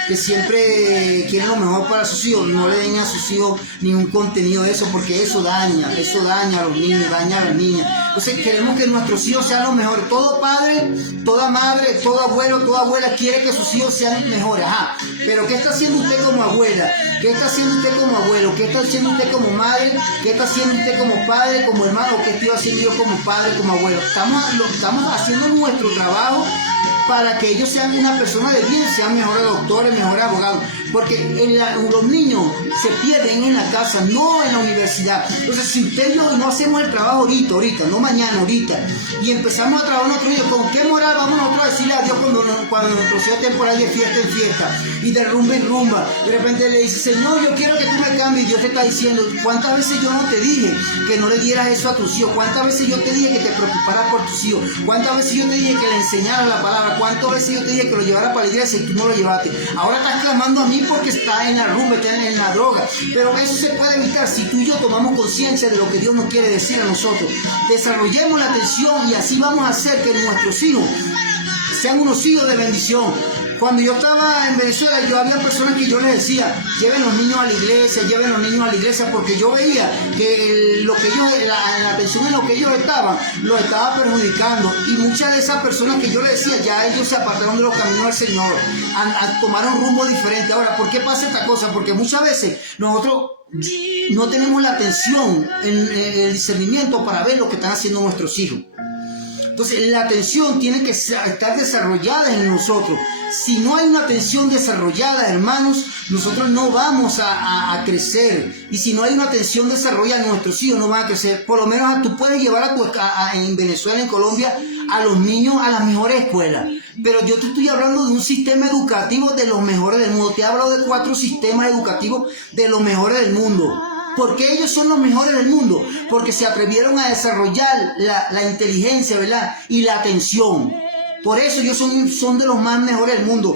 que siempre quieren lo mejor para sus hijos, no le den a sus hijos ningún contenido de eso, porque eso daña a los niños, daña a las niñas. Entonces queremos que nuestros hijos sean los mejores. Todo padre, toda madre, todo abuelo, toda abuela quiere que sus hijos sean mejores. Ajá. Pero ¿qué está haciendo usted como abuela? ¿Qué está haciendo usted como abuelo? ¿Qué está haciendo usted como madre? ¿Qué está haciendo usted como padre, como hermano? ¿Qué estoy haciendo yo como padre, como abuelo? Estamos haciendo nuestro trabajo para que ellos sean una persona de bien, sean mejores doctores, mejores abogados, porque los niños se pierden en la casa, no en la universidad. Entonces, si usted y yo no hacemos el trabajo ahorita, no mañana, ahorita, y empezamos a trabajar nuestros hijos, ¿con qué moral vamos nosotros a decirle a Dios cuando nuestros hijos estén por ahí de fiesta en fiesta, y de rumba en rumba? De repente le dice, Señor, yo quiero que tú me cambies, y Dios te está diciendo, ¿cuántas veces yo no te dije que no le dieras eso a tus hijos? ¿Cuántas veces yo te dije que te preocuparas por tus hijos? ¿Cuántas veces yo te dije que le enseñaras la palabra? ¿Cuántas veces yo te dije que lo llevara para la iglesia y tú no lo llevaste? Ahora estás clamando a mí porque está en la rumba, está en la droga. Pero eso se puede evitar si tú y yo tomamos conciencia de lo que Dios nos quiere decir a nosotros. Desarrollemos la atención y así vamos a hacer que nuestros hijos sean unos hijos de bendición. Cuando yo estaba en Venezuela, yo había personas que yo les decía, lleven los niños a la iglesia, porque yo veía que la atención en lo que ellos estaban, los estaba perjudicando. Y muchas de esas personas que yo les decía, ya ellos se apartaron de los caminos del Señor, tomaron un rumbo diferente. Ahora, ¿por qué pasa esta cosa? Porque muchas veces nosotros no tenemos la atención, el discernimiento para ver lo que están haciendo nuestros hijos. Entonces, la atención tiene que estar desarrollada en nosotros. Si no hay una atención desarrollada, hermanos, nosotros no vamos a crecer. Y si no hay una atención desarrollada, nuestros hijos no van a crecer. Por lo menos tú puedes llevar en Venezuela, en Colombia, a los niños a las mejores escuelas. Pero yo te estoy hablando de un sistema educativo de los mejores del mundo. Te he hablado de 4 sistemas educativos de los mejores del mundo. ¿Por qué ellos son los mejores del mundo? Porque se atrevieron a desarrollar la inteligencia, ¿verdad? Y la atención. Por eso ellos son de los más mejores del mundo.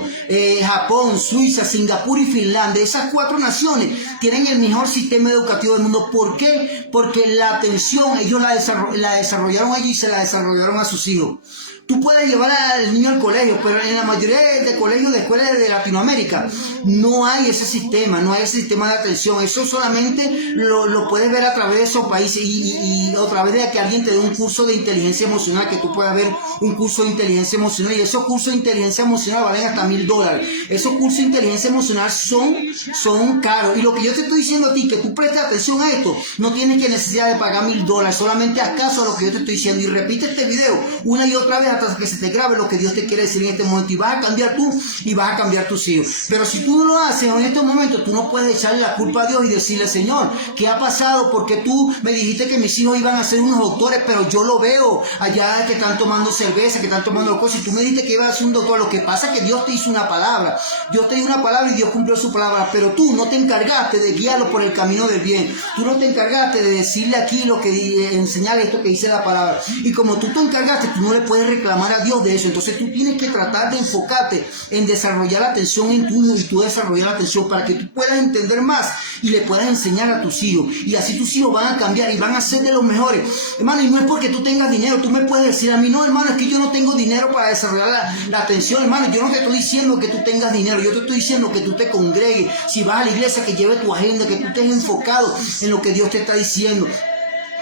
Japón, Suiza, Singapur y Finlandia. Esas 4 naciones tienen el mejor sistema educativo del mundo. ¿Por qué? Porque la atención ellos la desarrollaron allí y se la desarrollaron a sus hijos. Tú puedes llevar al niño al colegio, pero en la mayoría de colegios, de escuelas de Latinoamérica, no hay ese sistema, no hay ese sistema de atención. Eso solamente lo puedes ver a través de esos países y a través de que alguien te dé un curso de inteligencia emocional, que tú puedas ver un curso de inteligencia emocional, y esos cursos de inteligencia emocional valen hasta $1000. Esos cursos de inteligencia emocional son caros. Y lo que yo te estoy diciendo a ti, que tú prestes atención a esto, no tienes que necesidad de pagar $1000, solamente haz caso a lo que yo te estoy diciendo y repite este video una y otra vez hasta que se te grabe lo que Dios te quiere decir en este momento, y vas a cambiar tú y vas a cambiar tus hijos. Pero si tú no lo haces en estos momentos, tú no puedes echarle la culpa a Dios y decirle: Señor, ¿qué ha pasado? Porque tú me dijiste que mis hijos iban a ser unos doctores, pero yo lo veo allá que están tomando cerveza, que están tomando cosas, y tú me dijiste que iba a ser un doctor. Lo que pasa es que Dios te hizo una palabra, Dios te dio una palabra y Dios cumplió su palabra, pero tú no te encargaste de guiarlo por el camino del bien, tú no te encargaste de decirle aquí lo que enseñarle esto que dice la palabra, y como tú te encargaste, tú no le puedes reclamar a Dios de eso. Entonces tú tienes que tratar de enfocarte en desarrollar la atención en tu hijo, y tú desarrollar la atención para que tú puedas entender más y le puedas enseñar a tus hijos, y así tus hijos van a cambiar y van a ser de los mejores, hermano. Y no es porque tú tengas dinero. Tú me puedes decir a mí: no, hermano, es que yo no tengo dinero para desarrollar la atención. Hermano, yo no te estoy diciendo que tú tengas dinero, yo te estoy diciendo que tú te congregues, si vas a la iglesia, que lleve tu agenda, que tú estés enfocado en lo que Dios te está diciendo,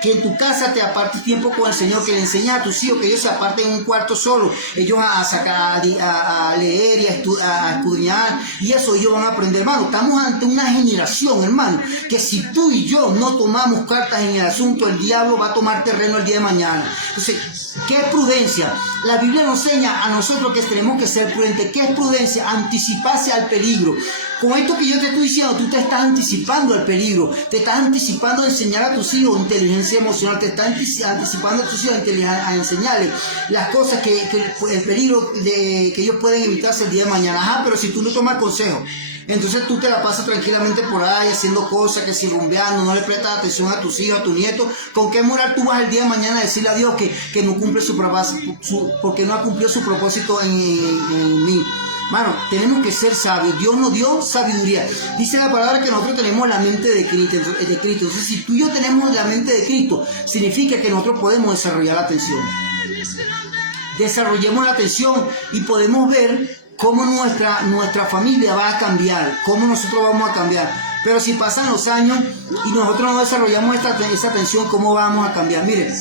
que en tu casa te apartes tiempo con el Señor, que le enseñes a tus hijos que ellos se aparten en un cuarto solo, ellos a leer y a escudriñar, y eso ellos van a aprender. Hermano, estamos ante una generación, hermano, que si tú y yo no tomamos cartas en el asunto, el diablo va a tomar terreno el día de mañana. Entonces, ¿qué es prudencia? La Biblia nos enseña a nosotros que tenemos que ser prudentes. ¿Qué es prudencia? Anticiparse al peligro. Con esto que yo te estoy diciendo, tú te estás anticipando al peligro, te estás anticipando a enseñar a tus hijos inteligencia emocional, te estás anticipando a tus hijos a enseñarles las cosas que el peligro que ellos pueden evitarse el día de mañana. Ajá, pero si tú no tomas consejo, entonces tú te la pasas tranquilamente por ahí haciendo cosas, que si rumbeando, no le prestas atención a tus hijos, a tu nieto. ¿Con qué moral tú vas el día de mañana a decirle a Dios que no cumple su propósito, porque no ha cumplido su propósito en mí? Mano, tenemos que ser sabios. Dios nos dio sabiduría. Dice la palabra que nosotros tenemos la mente de Cristo. Entonces, si tú y yo tenemos la mente de Cristo, significa que nosotros podemos desarrollar la atención. Desarrollemos la atención y podemos ver cómo nuestra familia va a cambiar, cómo nosotros vamos a cambiar. Pero si pasan los años y nosotros no desarrollamos esa atención, ¿cómo vamos a cambiar? Mire,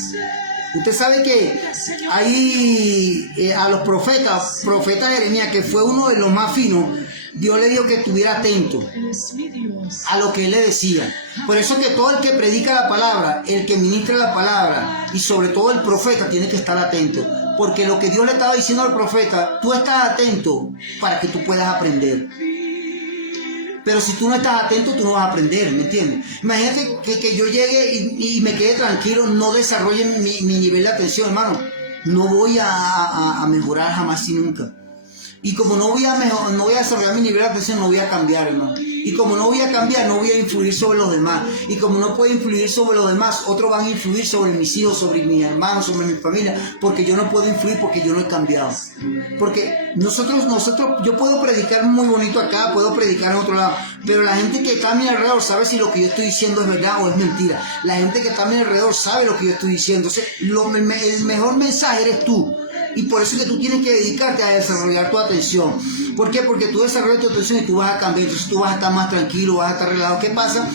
usted sabe que ahí a los profeta Jeremías, que fue uno de los más finos, Dios le dijo que estuviera atento a lo que él le decía. Por eso que todo el que predica la palabra, el que ministra la palabra, y sobre todo el profeta, tiene que estar atento. Porque lo que Dios le estaba diciendo al profeta, tú estás atento para que tú puedas aprender. Pero si tú no estás atento, tú no vas a aprender, ¿me entiendes? Imagínate que yo llegue y me quede tranquilo, no desarrolle mi nivel de atención, hermano. No voy a mejorar jamás y nunca. Y como no voy a desarrollar mi nivel de atención, no voy a cambiar, hermano. Y como no voy a cambiar, no voy a influir sobre los demás. Y como no puedo influir sobre los demás, otros van a influir sobre mis hijos, sobre mis hermanos, sobre mi familia, porque yo no puedo influir, porque yo no he cambiado. Porque nosotros, yo puedo predicar muy bonito acá, puedo predicar en otro lado, pero la gente que está a mi alrededor sabe si lo que yo estoy diciendo es verdad o es mentira. La gente que está a mi alrededor sabe lo que yo estoy diciendo. Entonces, el mejor mensaje eres tú. Y por eso es que tú tienes que dedicarte a desarrollar tu atención. ¿Por qué? Porque tú desarrollas tu atención y tú vas a cambiar. Entonces tú vas a estar más tranquilo, vas a estar relajado. ¿Qué pasa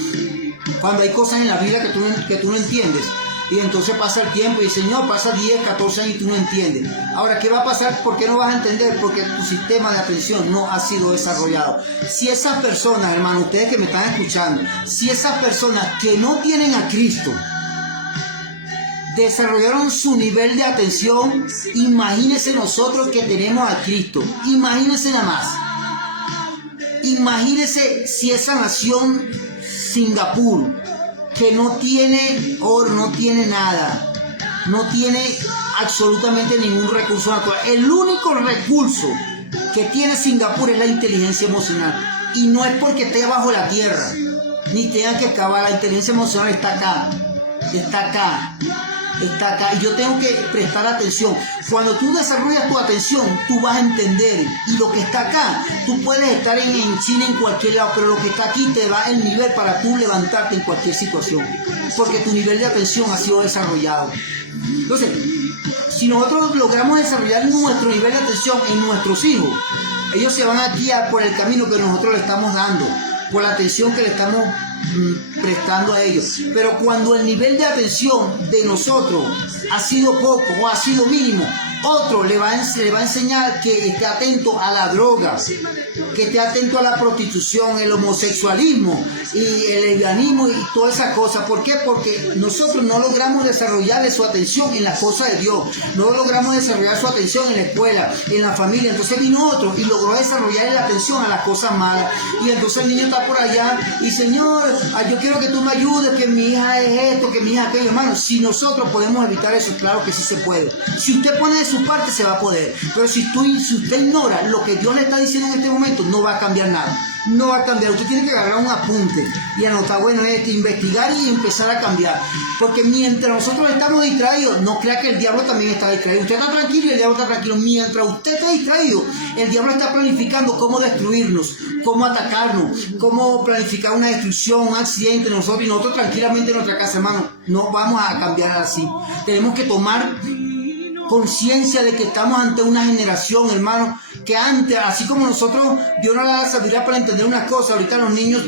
cuando hay cosas en la vida que tú no entiendes? Y entonces pasa el tiempo y el Señor pasa 10, 14 años y tú no entiendes. Ahora, ¿qué va a pasar? ¿Por qué no vas a entender? Porque tu sistema de atención no ha sido desarrollado. Si esas personas, hermano, ustedes que me están escuchando, si esas personas que no tienen a Cristo desarrollaron su nivel de atención, imagínense nosotros que tenemos a Cristo. Imagínense nada más. Imagínense si esa nación Singapur, que no tiene oro, no tiene nada, no tiene absolutamente ningún recurso natural. El único recurso que tiene Singapur es la inteligencia emocional. Y no es porque esté bajo la tierra, ni tenga que excavar. La inteligencia emocional está acá. Está acá. está acá y yo tengo que prestar atención. Cuando tú desarrollas tu atención, tú vas a entender, y lo que está acá, tú puedes estar en China, en cualquier lado, pero lo que está aquí te da el nivel para tú levantarte en cualquier situación, porque tu nivel de atención ha sido desarrollado. Entonces, si nosotros logramos desarrollar nuestro nivel de atención en nuestros hijos, ellos se van a guiar por el camino que nosotros le estamos dando, por la atención que le estamos prestando a ellos. Pero cuando el nivel de atención de nosotros ha sido poco o ha sido mínimo, otro le va a enseñar que esté atento a la droga, que esté atento a la prostitución, el homosexualismo y el lesbianismo y todas esas cosas. ¿Por qué? Porque nosotros no logramos desarrollar su atención en las cosas de Dios, no logramos desarrollar su atención en la escuela, en la familia. Entonces vino otro y logró desarrollar la atención a las cosas malas, y entonces el niño está por allá y Señor, yo quiero que tú me ayudes, que mi hija es esto, que mi hija es aquello. Hermano, si nosotros podemos evitar eso, claro que sí se puede. Si usted pone de su parte, se va a poder. Pero si usted ignora lo que Dios le está diciendo en este momento, no va a cambiar nada. No va a cambiar. Usted tiene que agarrar un apunte y anotar, bueno, investigar y empezar a cambiar. Porque mientras nosotros estamos distraídos, no crea que el diablo también está distraído. Usted está tranquilo y el diablo está tranquilo. Mientras usted está distraído, el diablo está planificando cómo destruirnos, cómo atacarnos, cómo planificar una destrucción, un accidente nosotros, y nosotros tranquilamente en nuestra casa. Hermano, no vamos a cambiar así. Tenemos que tomar conciencia de que estamos ante una generación, hermano, que antes, así como nosotros, Dios nos da la sabiduría para entender unas cosas. Ahorita los niños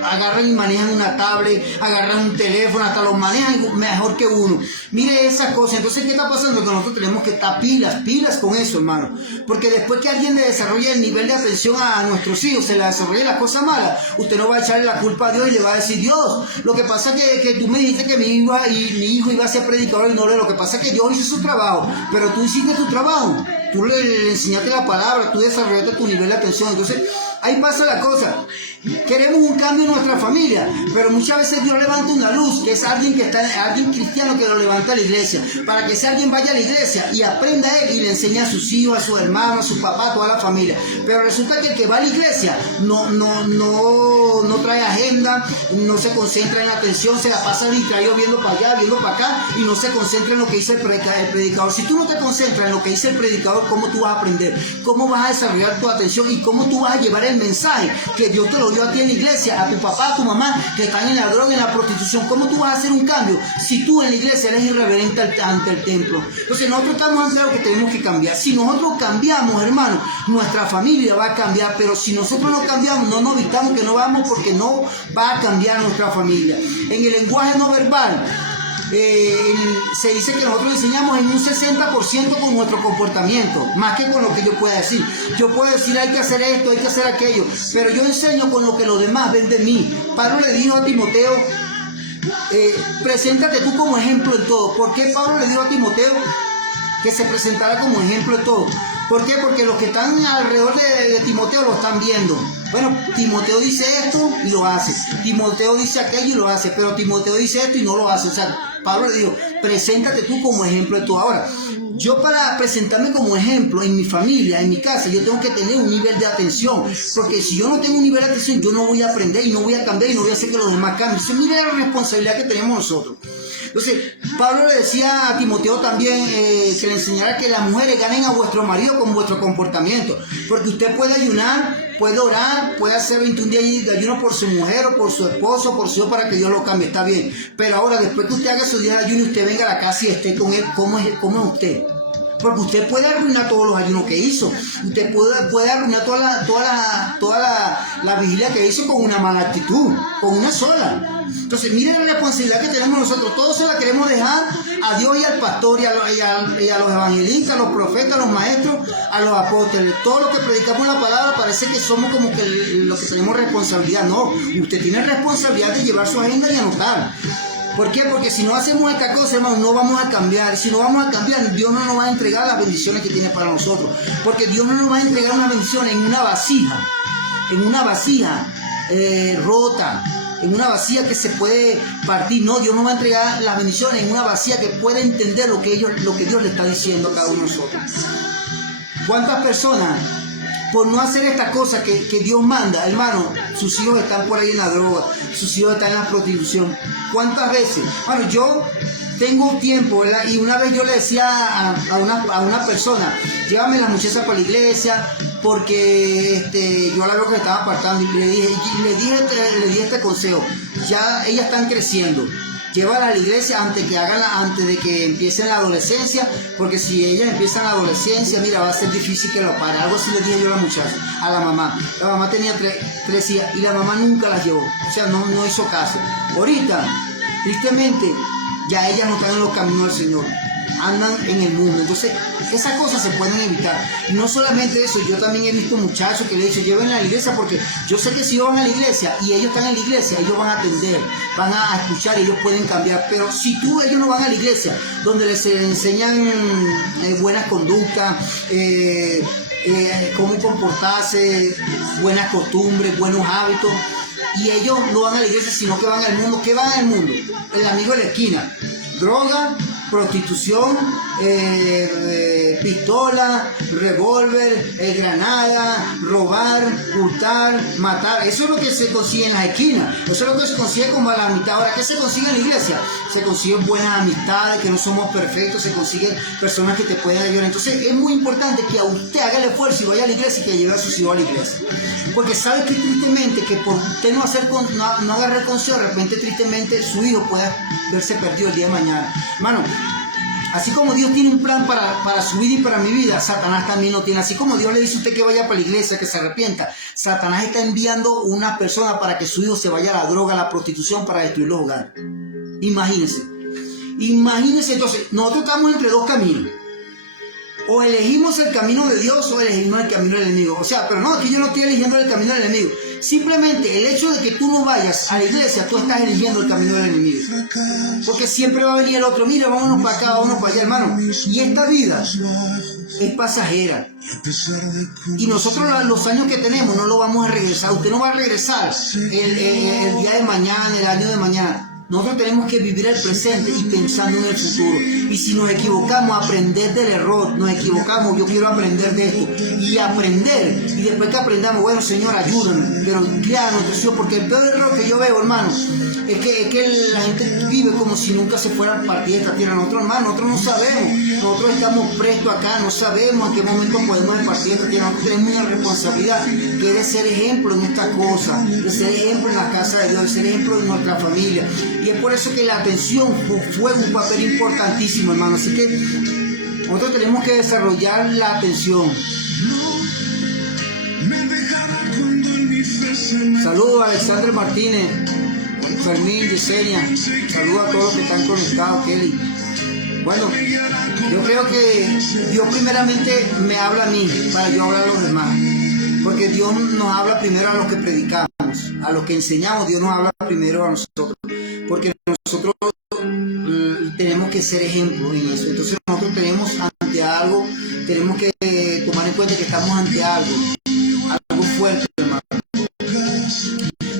agarran y manejan una tablet, agarran un teléfono, hasta los manejan mejor que uno. Mire esas cosas. Entonces, ¿qué está pasando? Que nosotros tenemos que estar pilas con eso, hermano. Porque después que alguien le desarrolle el nivel de atención a nuestros hijos, se le desarrolle las cosas malas, usted no va a echarle la culpa a Dios y le va a decir, Dios, lo que pasa es que tú me dijiste que mi hijo iba a ser predicador y no lo que pasa es que Dios hizo su trabajo, pero tú hiciste tu trabajo. Tú le enseñaste la palabra, tú desarrollaste tu nivel de atención. Entonces, ahí pasa la cosa. Queremos un cambio en nuestra familia, pero muchas veces Dios levanta una luz, que es alguien cristiano que lo levanta a la iglesia, para que ese alguien vaya a la iglesia y aprenda a él y le enseñe a sus hijos, a sus hermanos, a su papá, a toda la familia. Pero resulta que el que va a la iglesia no trae agenda, no se concentra en la atención, se la pasa distraído viendo para allá, viendo para acá, y no se concentra en lo que dice el predicador. Si tú no te concentras en lo que dice el predicador, ¿cómo tú vas a aprender? ¿Cómo vas a desarrollar tu atención? ¿Y cómo tú vas a llevar el mensaje que Dios te lo dio a ti en la iglesia, a tu papá, a tu mamá, que están en la droga, en la prostitución? ¿Cómo tú vas a hacer un cambio si tú en la iglesia eres irreverente ante el templo? Entonces nosotros estamos claros que tenemos que cambiar. Si nosotros cambiamos, hermano, nuestra familia va a cambiar, pero si nosotros no cambiamos, no nos evitamos que no vamos, porque no va a cambiar nuestra familia. En el lenguaje no verbal, se dice que nosotros enseñamos en un 60% con nuestro comportamiento, más que con lo que yo pueda decir. Yo puedo decir hay que hacer esto, hay que hacer aquello, pero yo enseño con lo que los demás ven de mí. Pablo le dijo a Timoteo, preséntate tú como ejemplo en todo. ¿Por qué Pablo le dijo a Timoteo que se presentara como ejemplo en todo? ¿Por qué? Porque los que están alrededor de Timoteo lo están viendo. Bueno, Timoteo dice esto y lo hace. Timoteo dice aquello y lo hace. Pero Timoteo dice esto y no lo hace. O sea, Pablo le dijo, preséntate tú como ejemplo de tú. Ahora, yo para presentarme como ejemplo en mi familia, en mi casa, yo tengo que tener un nivel de atención. Porque si yo no tengo un nivel de atención, yo no voy a aprender y no voy a cambiar y no voy a hacer que los demás cambien. Entonces, mira la responsabilidad que tenemos nosotros. Entonces, Pablo le decía a Timoteo también que le enseñara que las mujeres ganen a vuestro marido con vuestro comportamiento. Porque usted puede ayunar, puede orar, puede hacer 21 días de ayuno por su mujer o por su esposo, por su hijo, para que Dios lo cambie, está bien. Pero ahora, después que usted haga esos días de ayuno y usted venga a la casa y esté con él, ¿cómo es usted? Porque usted puede arruinar todos los ayunos que hizo. Usted puede arruinar toda la vigilia que hizo con una mala actitud, con una sola. Entonces, miren la responsabilidad que tenemos nosotros. Todos se la queremos dejar a Dios y al pastor y a los evangelistas, a los profetas, a los maestros, a los apóstoles. Todos los que predicamos la palabra parece que somos como que los que tenemos responsabilidad. No, usted tiene responsabilidad de llevar su agenda y anotar. ¿Por qué? Porque si no hacemos esta cosa, hermano, no vamos a cambiar. Si no vamos a cambiar, Dios no nos va a entregar las bendiciones que tiene para nosotros. Porque Dios no nos va a entregar una bendición en una vasija rota, en una vasija que se puede partir. No, Dios nos va a entregar las bendiciones en una vasija que pueda entender lo que Dios le está diciendo a cada uno de nosotros. ¿Cuántas personas, por no hacer esta cosa que Dios manda, hermano, sus hijos están por ahí en la droga, sus hijos están en la prostitución? ¿Cuántas veces? Bueno, yo tengo tiempo, ¿verdad? Y una vez yo le decía a una persona, llévame la muchacha para la iglesia, porque yo la veo que estaba apartando, y le dije este consejo, ya ellas están creciendo, llévala a la iglesia antes de que empiecen la adolescencia, porque si ellas empiezan la adolescencia, mira, va a ser difícil que lo pare. Algo así le dije yo a la muchacha, a la mamá. La mamá tenía tres hijas y la mamá nunca las llevó, o sea, no hizo caso. Ahorita, tristemente, ya ellas no están en los caminos del Señor, andan en el mundo. Entonces, esas cosas se pueden evitar. Y no solamente eso, yo también he visto muchachos que le he dicho, llévenla a la iglesia, porque yo sé que si ellos van a la iglesia y ellos están en la iglesia, ellos van a atender, van a escuchar, ellos pueden cambiar. Pero si ellos no van a la iglesia, donde les enseñan buenas conductas, cómo comportarse, buenas costumbres, buenos hábitos, y ellos no van a la iglesia, sino que van al mundo. ¿Qué van al mundo? El amigo de la esquina, droga, prostitución, pistola, revólver, granada, robar, hurtar, matar. Eso es lo que se consigue en las esquinas. Eso es lo que se consigue como a la mitad. Ahora, ¿qué se consigue en la iglesia? Se consiguen buenas amistades, que no somos perfectos, se consiguen personas que te pueden ayudar. Entonces, es muy importante que a usted haga el esfuerzo y vaya a la iglesia y que lleve a sus hijos a la iglesia. Porque sabe que tristemente, que por usted no agarrar consejo, de repente tristemente su hijo pueda verse perdido el día de mañana. Hermano, así como Dios tiene un plan para su vida y para mi vida, Satanás también lo tiene. Así como Dios le dice a usted que vaya para la iglesia, que se arrepienta, Satanás está enviando una persona para que su hijo se vaya a la droga, a la prostitución, para destruir los hogares. Imagínense. Entonces, nosotros estamos entre dos caminos. O elegimos el camino de Dios o elegimos el camino del enemigo. O sea, pero no, aquí yo no estoy eligiendo el camino del enemigo. Simplemente el hecho de que tú no vayas a la iglesia, tú estás eligiendo el camino del enemigo. Porque siempre va a venir el otro, mira, vámonos para acá, vámonos para allá, hermano. Y esta vida es pasajera. Y nosotros los años que tenemos no lo vamos a regresar. Usted no va a regresar el día de mañana, el año de mañana. Nosotros tenemos que vivir el presente y pensando en el futuro. Y si nos equivocamos, aprender del error. Nos equivocamos, yo quiero aprender de esto. Y aprender. Y después que aprendamos, bueno, Señor, ayúdame. Pero crea nuestro Señor, porque el peor error que yo veo, hermano, es que la gente vive como si nunca se fuera a partir de esta tierra. Nosotros, hermano, nosotros no sabemos. Nosotros estamos prestos acá, no sabemos en qué momento podemos partir de esta tierra. Nosotros tenemos una responsabilidad que es de ser ejemplo en esta cosa, de ser ejemplo en la casa de Dios, de ser ejemplo en nuestra familia. Y es por eso que la atención fue un papel importantísimo, hermano. Así que nosotros tenemos que desarrollar la atención. Saludos a Alexander Martínez, Fermín, Yesenia. Saludos a todos los que están conectados, Kelly. Bueno, yo creo que Dios primeramente me habla a mí para yo hablar a los demás. Porque Dios nos habla primero a los que predicamos, a los que enseñamos. Dios nos habla primero a nosotros. Porque nosotros tenemos que ser ejemplo en eso. Entonces nosotros tenemos ante algo, tenemos que tomar en cuenta que estamos ante algo fuerte, hermano.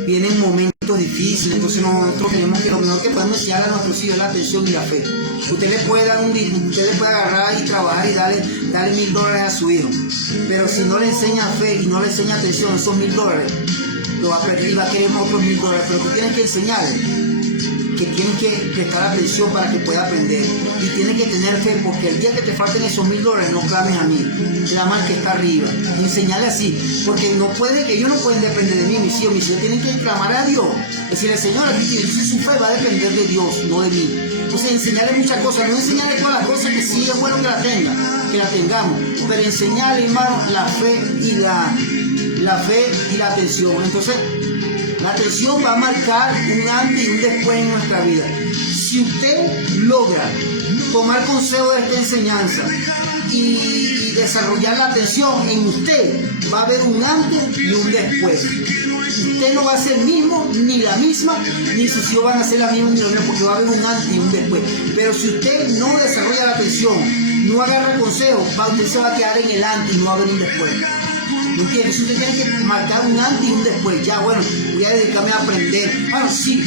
Vienen momentos difíciles, entonces nosotros tenemos que, lo mejor que podemos enseñar a nuestros hijos es la atención y la fe. Usted le puede agarrar y trabajar y darle $1,000 a su hijo, pero si no le enseña fe y no le enseña atención, esos $1,000 lo va a perder y va a querer otros $1,000. Pero tú tienes que enseñarle que tienes que prestar atención para que pueda aprender, y tienes que tener fe, porque el día que te falten esos $1,000 no clames a mí, clama al que está arriba, y enseñarle así, porque ellos no pueden depender de mí, mis hijos tienen que clamar a Dios, decirle, Señor, entonces su fe va a depender de Dios, no de mí. Entonces enseñarle muchas cosas, no enseñarle todas las cosas que sí es bueno que la tengamos, pero enseñarle, hermano, la fe y la atención. Entonces la atención va a marcar un antes y un después en nuestra vida. Si usted logra tomar consejo de esta enseñanza y desarrollar la atención en usted, va a haber un antes y un después. Usted no va a ser el mismo, ni la misma, ni sus hijos van a ser la misma, ni la misma, porque va a haber un antes y un después. Pero si usted no desarrolla la atención, no agarra consejo, usted se va a quedar en el antes y no va a haber un después. ¿Me entiendes? Usted tiene que marcar un antes y un después. Ya, bueno, voy a dedicarme a aprender. Bueno, si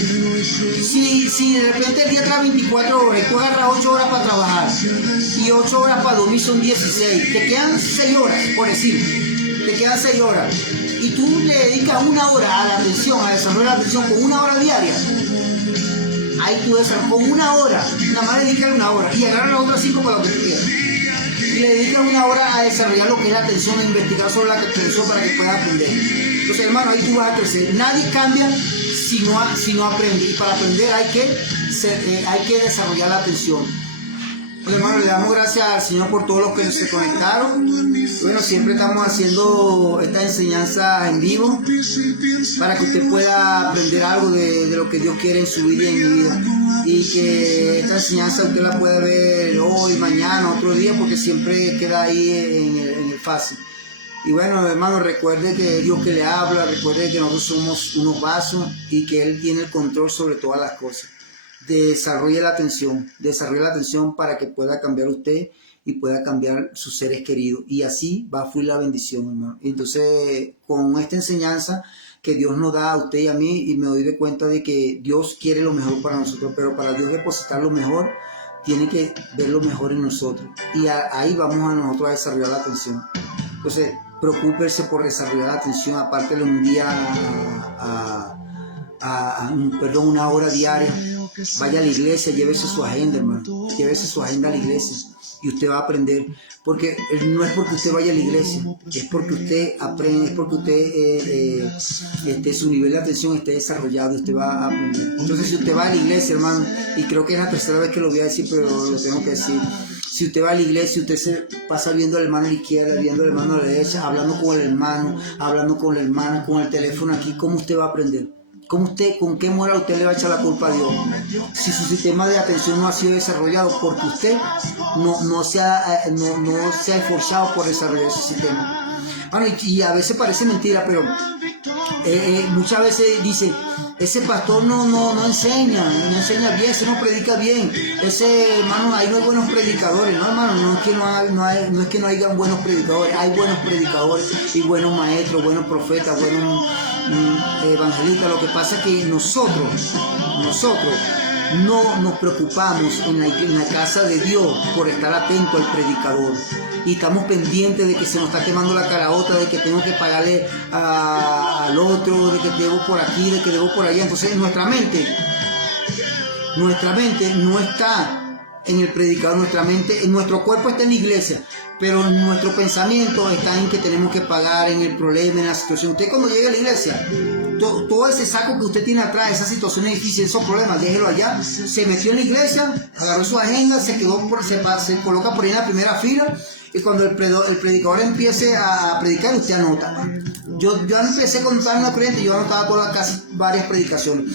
de repente el día trae 24 horas y tú agarras 8 horas para trabajar y 8 horas para dormir son 16, te quedan 6 horas, por decir, te quedan 6 horas. Y tú le dedicas 1 hora a la atención, a desarrollar la atención con 1 hora diaria. Ahí tú desarrollas con una hora, nada más dedícale una hora y agarra las otras 5 para lo que tú quieras. Y le dedicas una hora a desarrollar lo que es la atención, a investigar sobre la atención para que puedas aprender. Entonces, hermano, ahí tú vas a crecer. Nadie cambia si no aprende. Y para aprender hay que desarrollar la atención. Bueno, hermano, le damos gracias al Señor por todos los que se conectaron. Bueno, siempre estamos haciendo esta enseñanza en vivo para que usted pueda aprender algo de lo que Dios quiere en su vida y en mi vida. Y que esta enseñanza usted la pueda ver hoy, mañana, otro día, porque siempre queda ahí en el fácil. Y bueno, hermano, recuerde que Dios que le habla, recuerde que nosotros somos unos vasos y que Él tiene el control sobre todas las cosas. Desarrolle la atención para que pueda cambiar usted y pueda cambiar sus seres queridos. Y así va a fluir la bendición, hermano. Entonces, con esta enseñanza que Dios nos da a usted y a mí, y me doy de cuenta de que Dios quiere lo mejor para nosotros, pero para Dios depositar lo mejor, tiene que ver lo mejor en nosotros. Y ahí vamos a nosotros a desarrollar la atención. Entonces, preocúpese por desarrollar la atención, apártele un día una hora diaria. Vaya a la iglesia, llévese su agenda, hermano. Llévese su agenda a la iglesia y usted va a aprender. Porque no es porque usted vaya a la iglesia, es porque usted aprende, es porque usted su nivel de atención esté desarrollado y usted va a aprender. Entonces, si usted va a la iglesia, hermano, y creo que es la tercera vez que lo voy a decir, pero lo tengo que decir. Si usted va a la iglesia, usted se pasa viendo al hermano a la izquierda, viendo al hermano a la derecha, hablando con el hermano, hablando con la hermana, con el teléfono aquí, ¿cómo usted va a aprender? ¿Con qué moral usted le va a echar la culpa a Dios? Si su sistema de atención no ha sido desarrollado, porque usted no se ha esforzado por desarrollar ese sistema. Bueno, y a veces parece mentira, pero muchas veces dice, ese pastor no enseña bien, ese no predica bien, ese hermano, ahí no hay buenos predicadores. No, hermano, no es que no hayan buenos predicadores, hay buenos predicadores y buenos maestros, buenos profetas, buenos evangelistas. Lo que pasa es que nosotros no nos preocupamos en la casa de Dios por estar atento al predicador, y estamos pendientes de que se nos está quemando la caraota, de que tengo que pagarle al otro, de que debo por aquí, de que debo por allá. Entonces nuestra mente no está en el predicador, nuestro cuerpo está en la iglesia, pero nuestro pensamiento está en que tenemos que pagar, en el problema, en la situación. Usted cuando llegue a la iglesia, todo ese saco que usted tiene atrás, esas situaciones difíciles, esos problemas, déjelo allá. Se metió en la iglesia, agarró su agenda, se coloca por ahí en la primera fila, y cuando el predicador empiece a predicar, usted anota. Yo empecé con una corriente, yo anotaba casi varias predicaciones.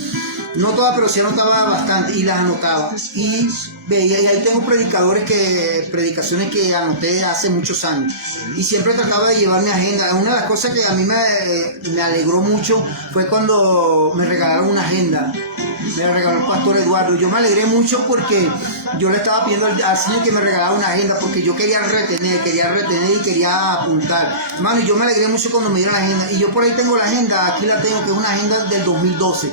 No todas, pero sí anotaba bastante y las anotaba. Y veía, y ahí tengo predicaciones que anoté hace muchos años. Y siempre trataba de llevar mi agenda. Una de las cosas que a mí me alegró mucho fue cuando me regalaron una agenda. Me la regaló el pastor Eduardo. Yo me alegré mucho porque yo le estaba pidiendo al Señor que me regalara una agenda, porque yo quería retener y quería apuntar. Hermano, yo me alegré mucho cuando me dieron la agenda. Y yo por ahí tengo la agenda, aquí la tengo, que es una agenda del 2012.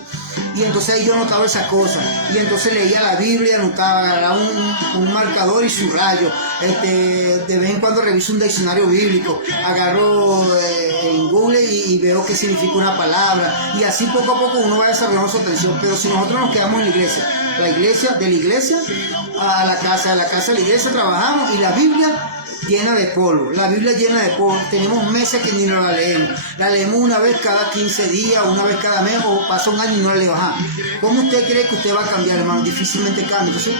Y entonces ahí yo anotaba esas cosas. Y entonces leía la Biblia, anotaba un marcador y subrayo. De vez en cuando reviso un diccionario bíblico. Agarro en Google y veo qué significa una palabra. Y así poco a poco uno va desarrollando su atención. Pero si nosotros nos quedamos en la iglesia, de la iglesia a la casa, de la casa a la iglesia, trabajamos, y la Biblia llena de polvo, tenemos meses que ni nos la leemos una vez cada 15 días, una vez cada mes, o pasa un año y no la leemos. ¿Cómo usted cree que usted va a cambiar, hermano? Difícilmente cambia. Entonces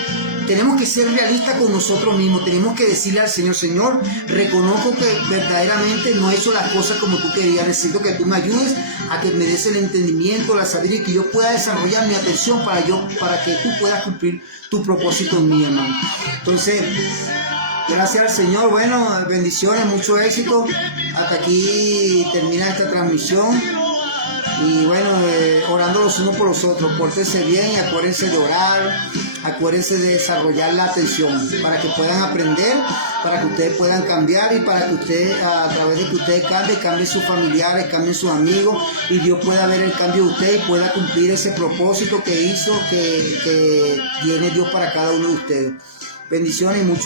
tenemos que ser realistas con nosotros mismos, tenemos que decirle al Señor: Señor, reconozco que verdaderamente no he hecho las cosas como tú querías, necesito que tú me ayudes a que me des el entendimiento, la sabiduría, y que yo pueda desarrollar mi atención para que tú puedas cumplir tu propósito en mí, hermano. Entonces, gracias al Señor. Bueno, bendiciones, mucho éxito. Hasta aquí termina esta transmisión. Y bueno, orando los unos por los otros. Pórtense bien y acuérdense de orar. Acuérdense de desarrollar la atención para que puedan aprender, para que ustedes puedan cambiar, y para que usted, a través de que ustedes cambien sus familiares, cambien sus amigos, y Dios pueda ver el cambio de ustedes y pueda cumplir ese propósito que tiene Dios para cada uno de ustedes. Bendiciones y mucho.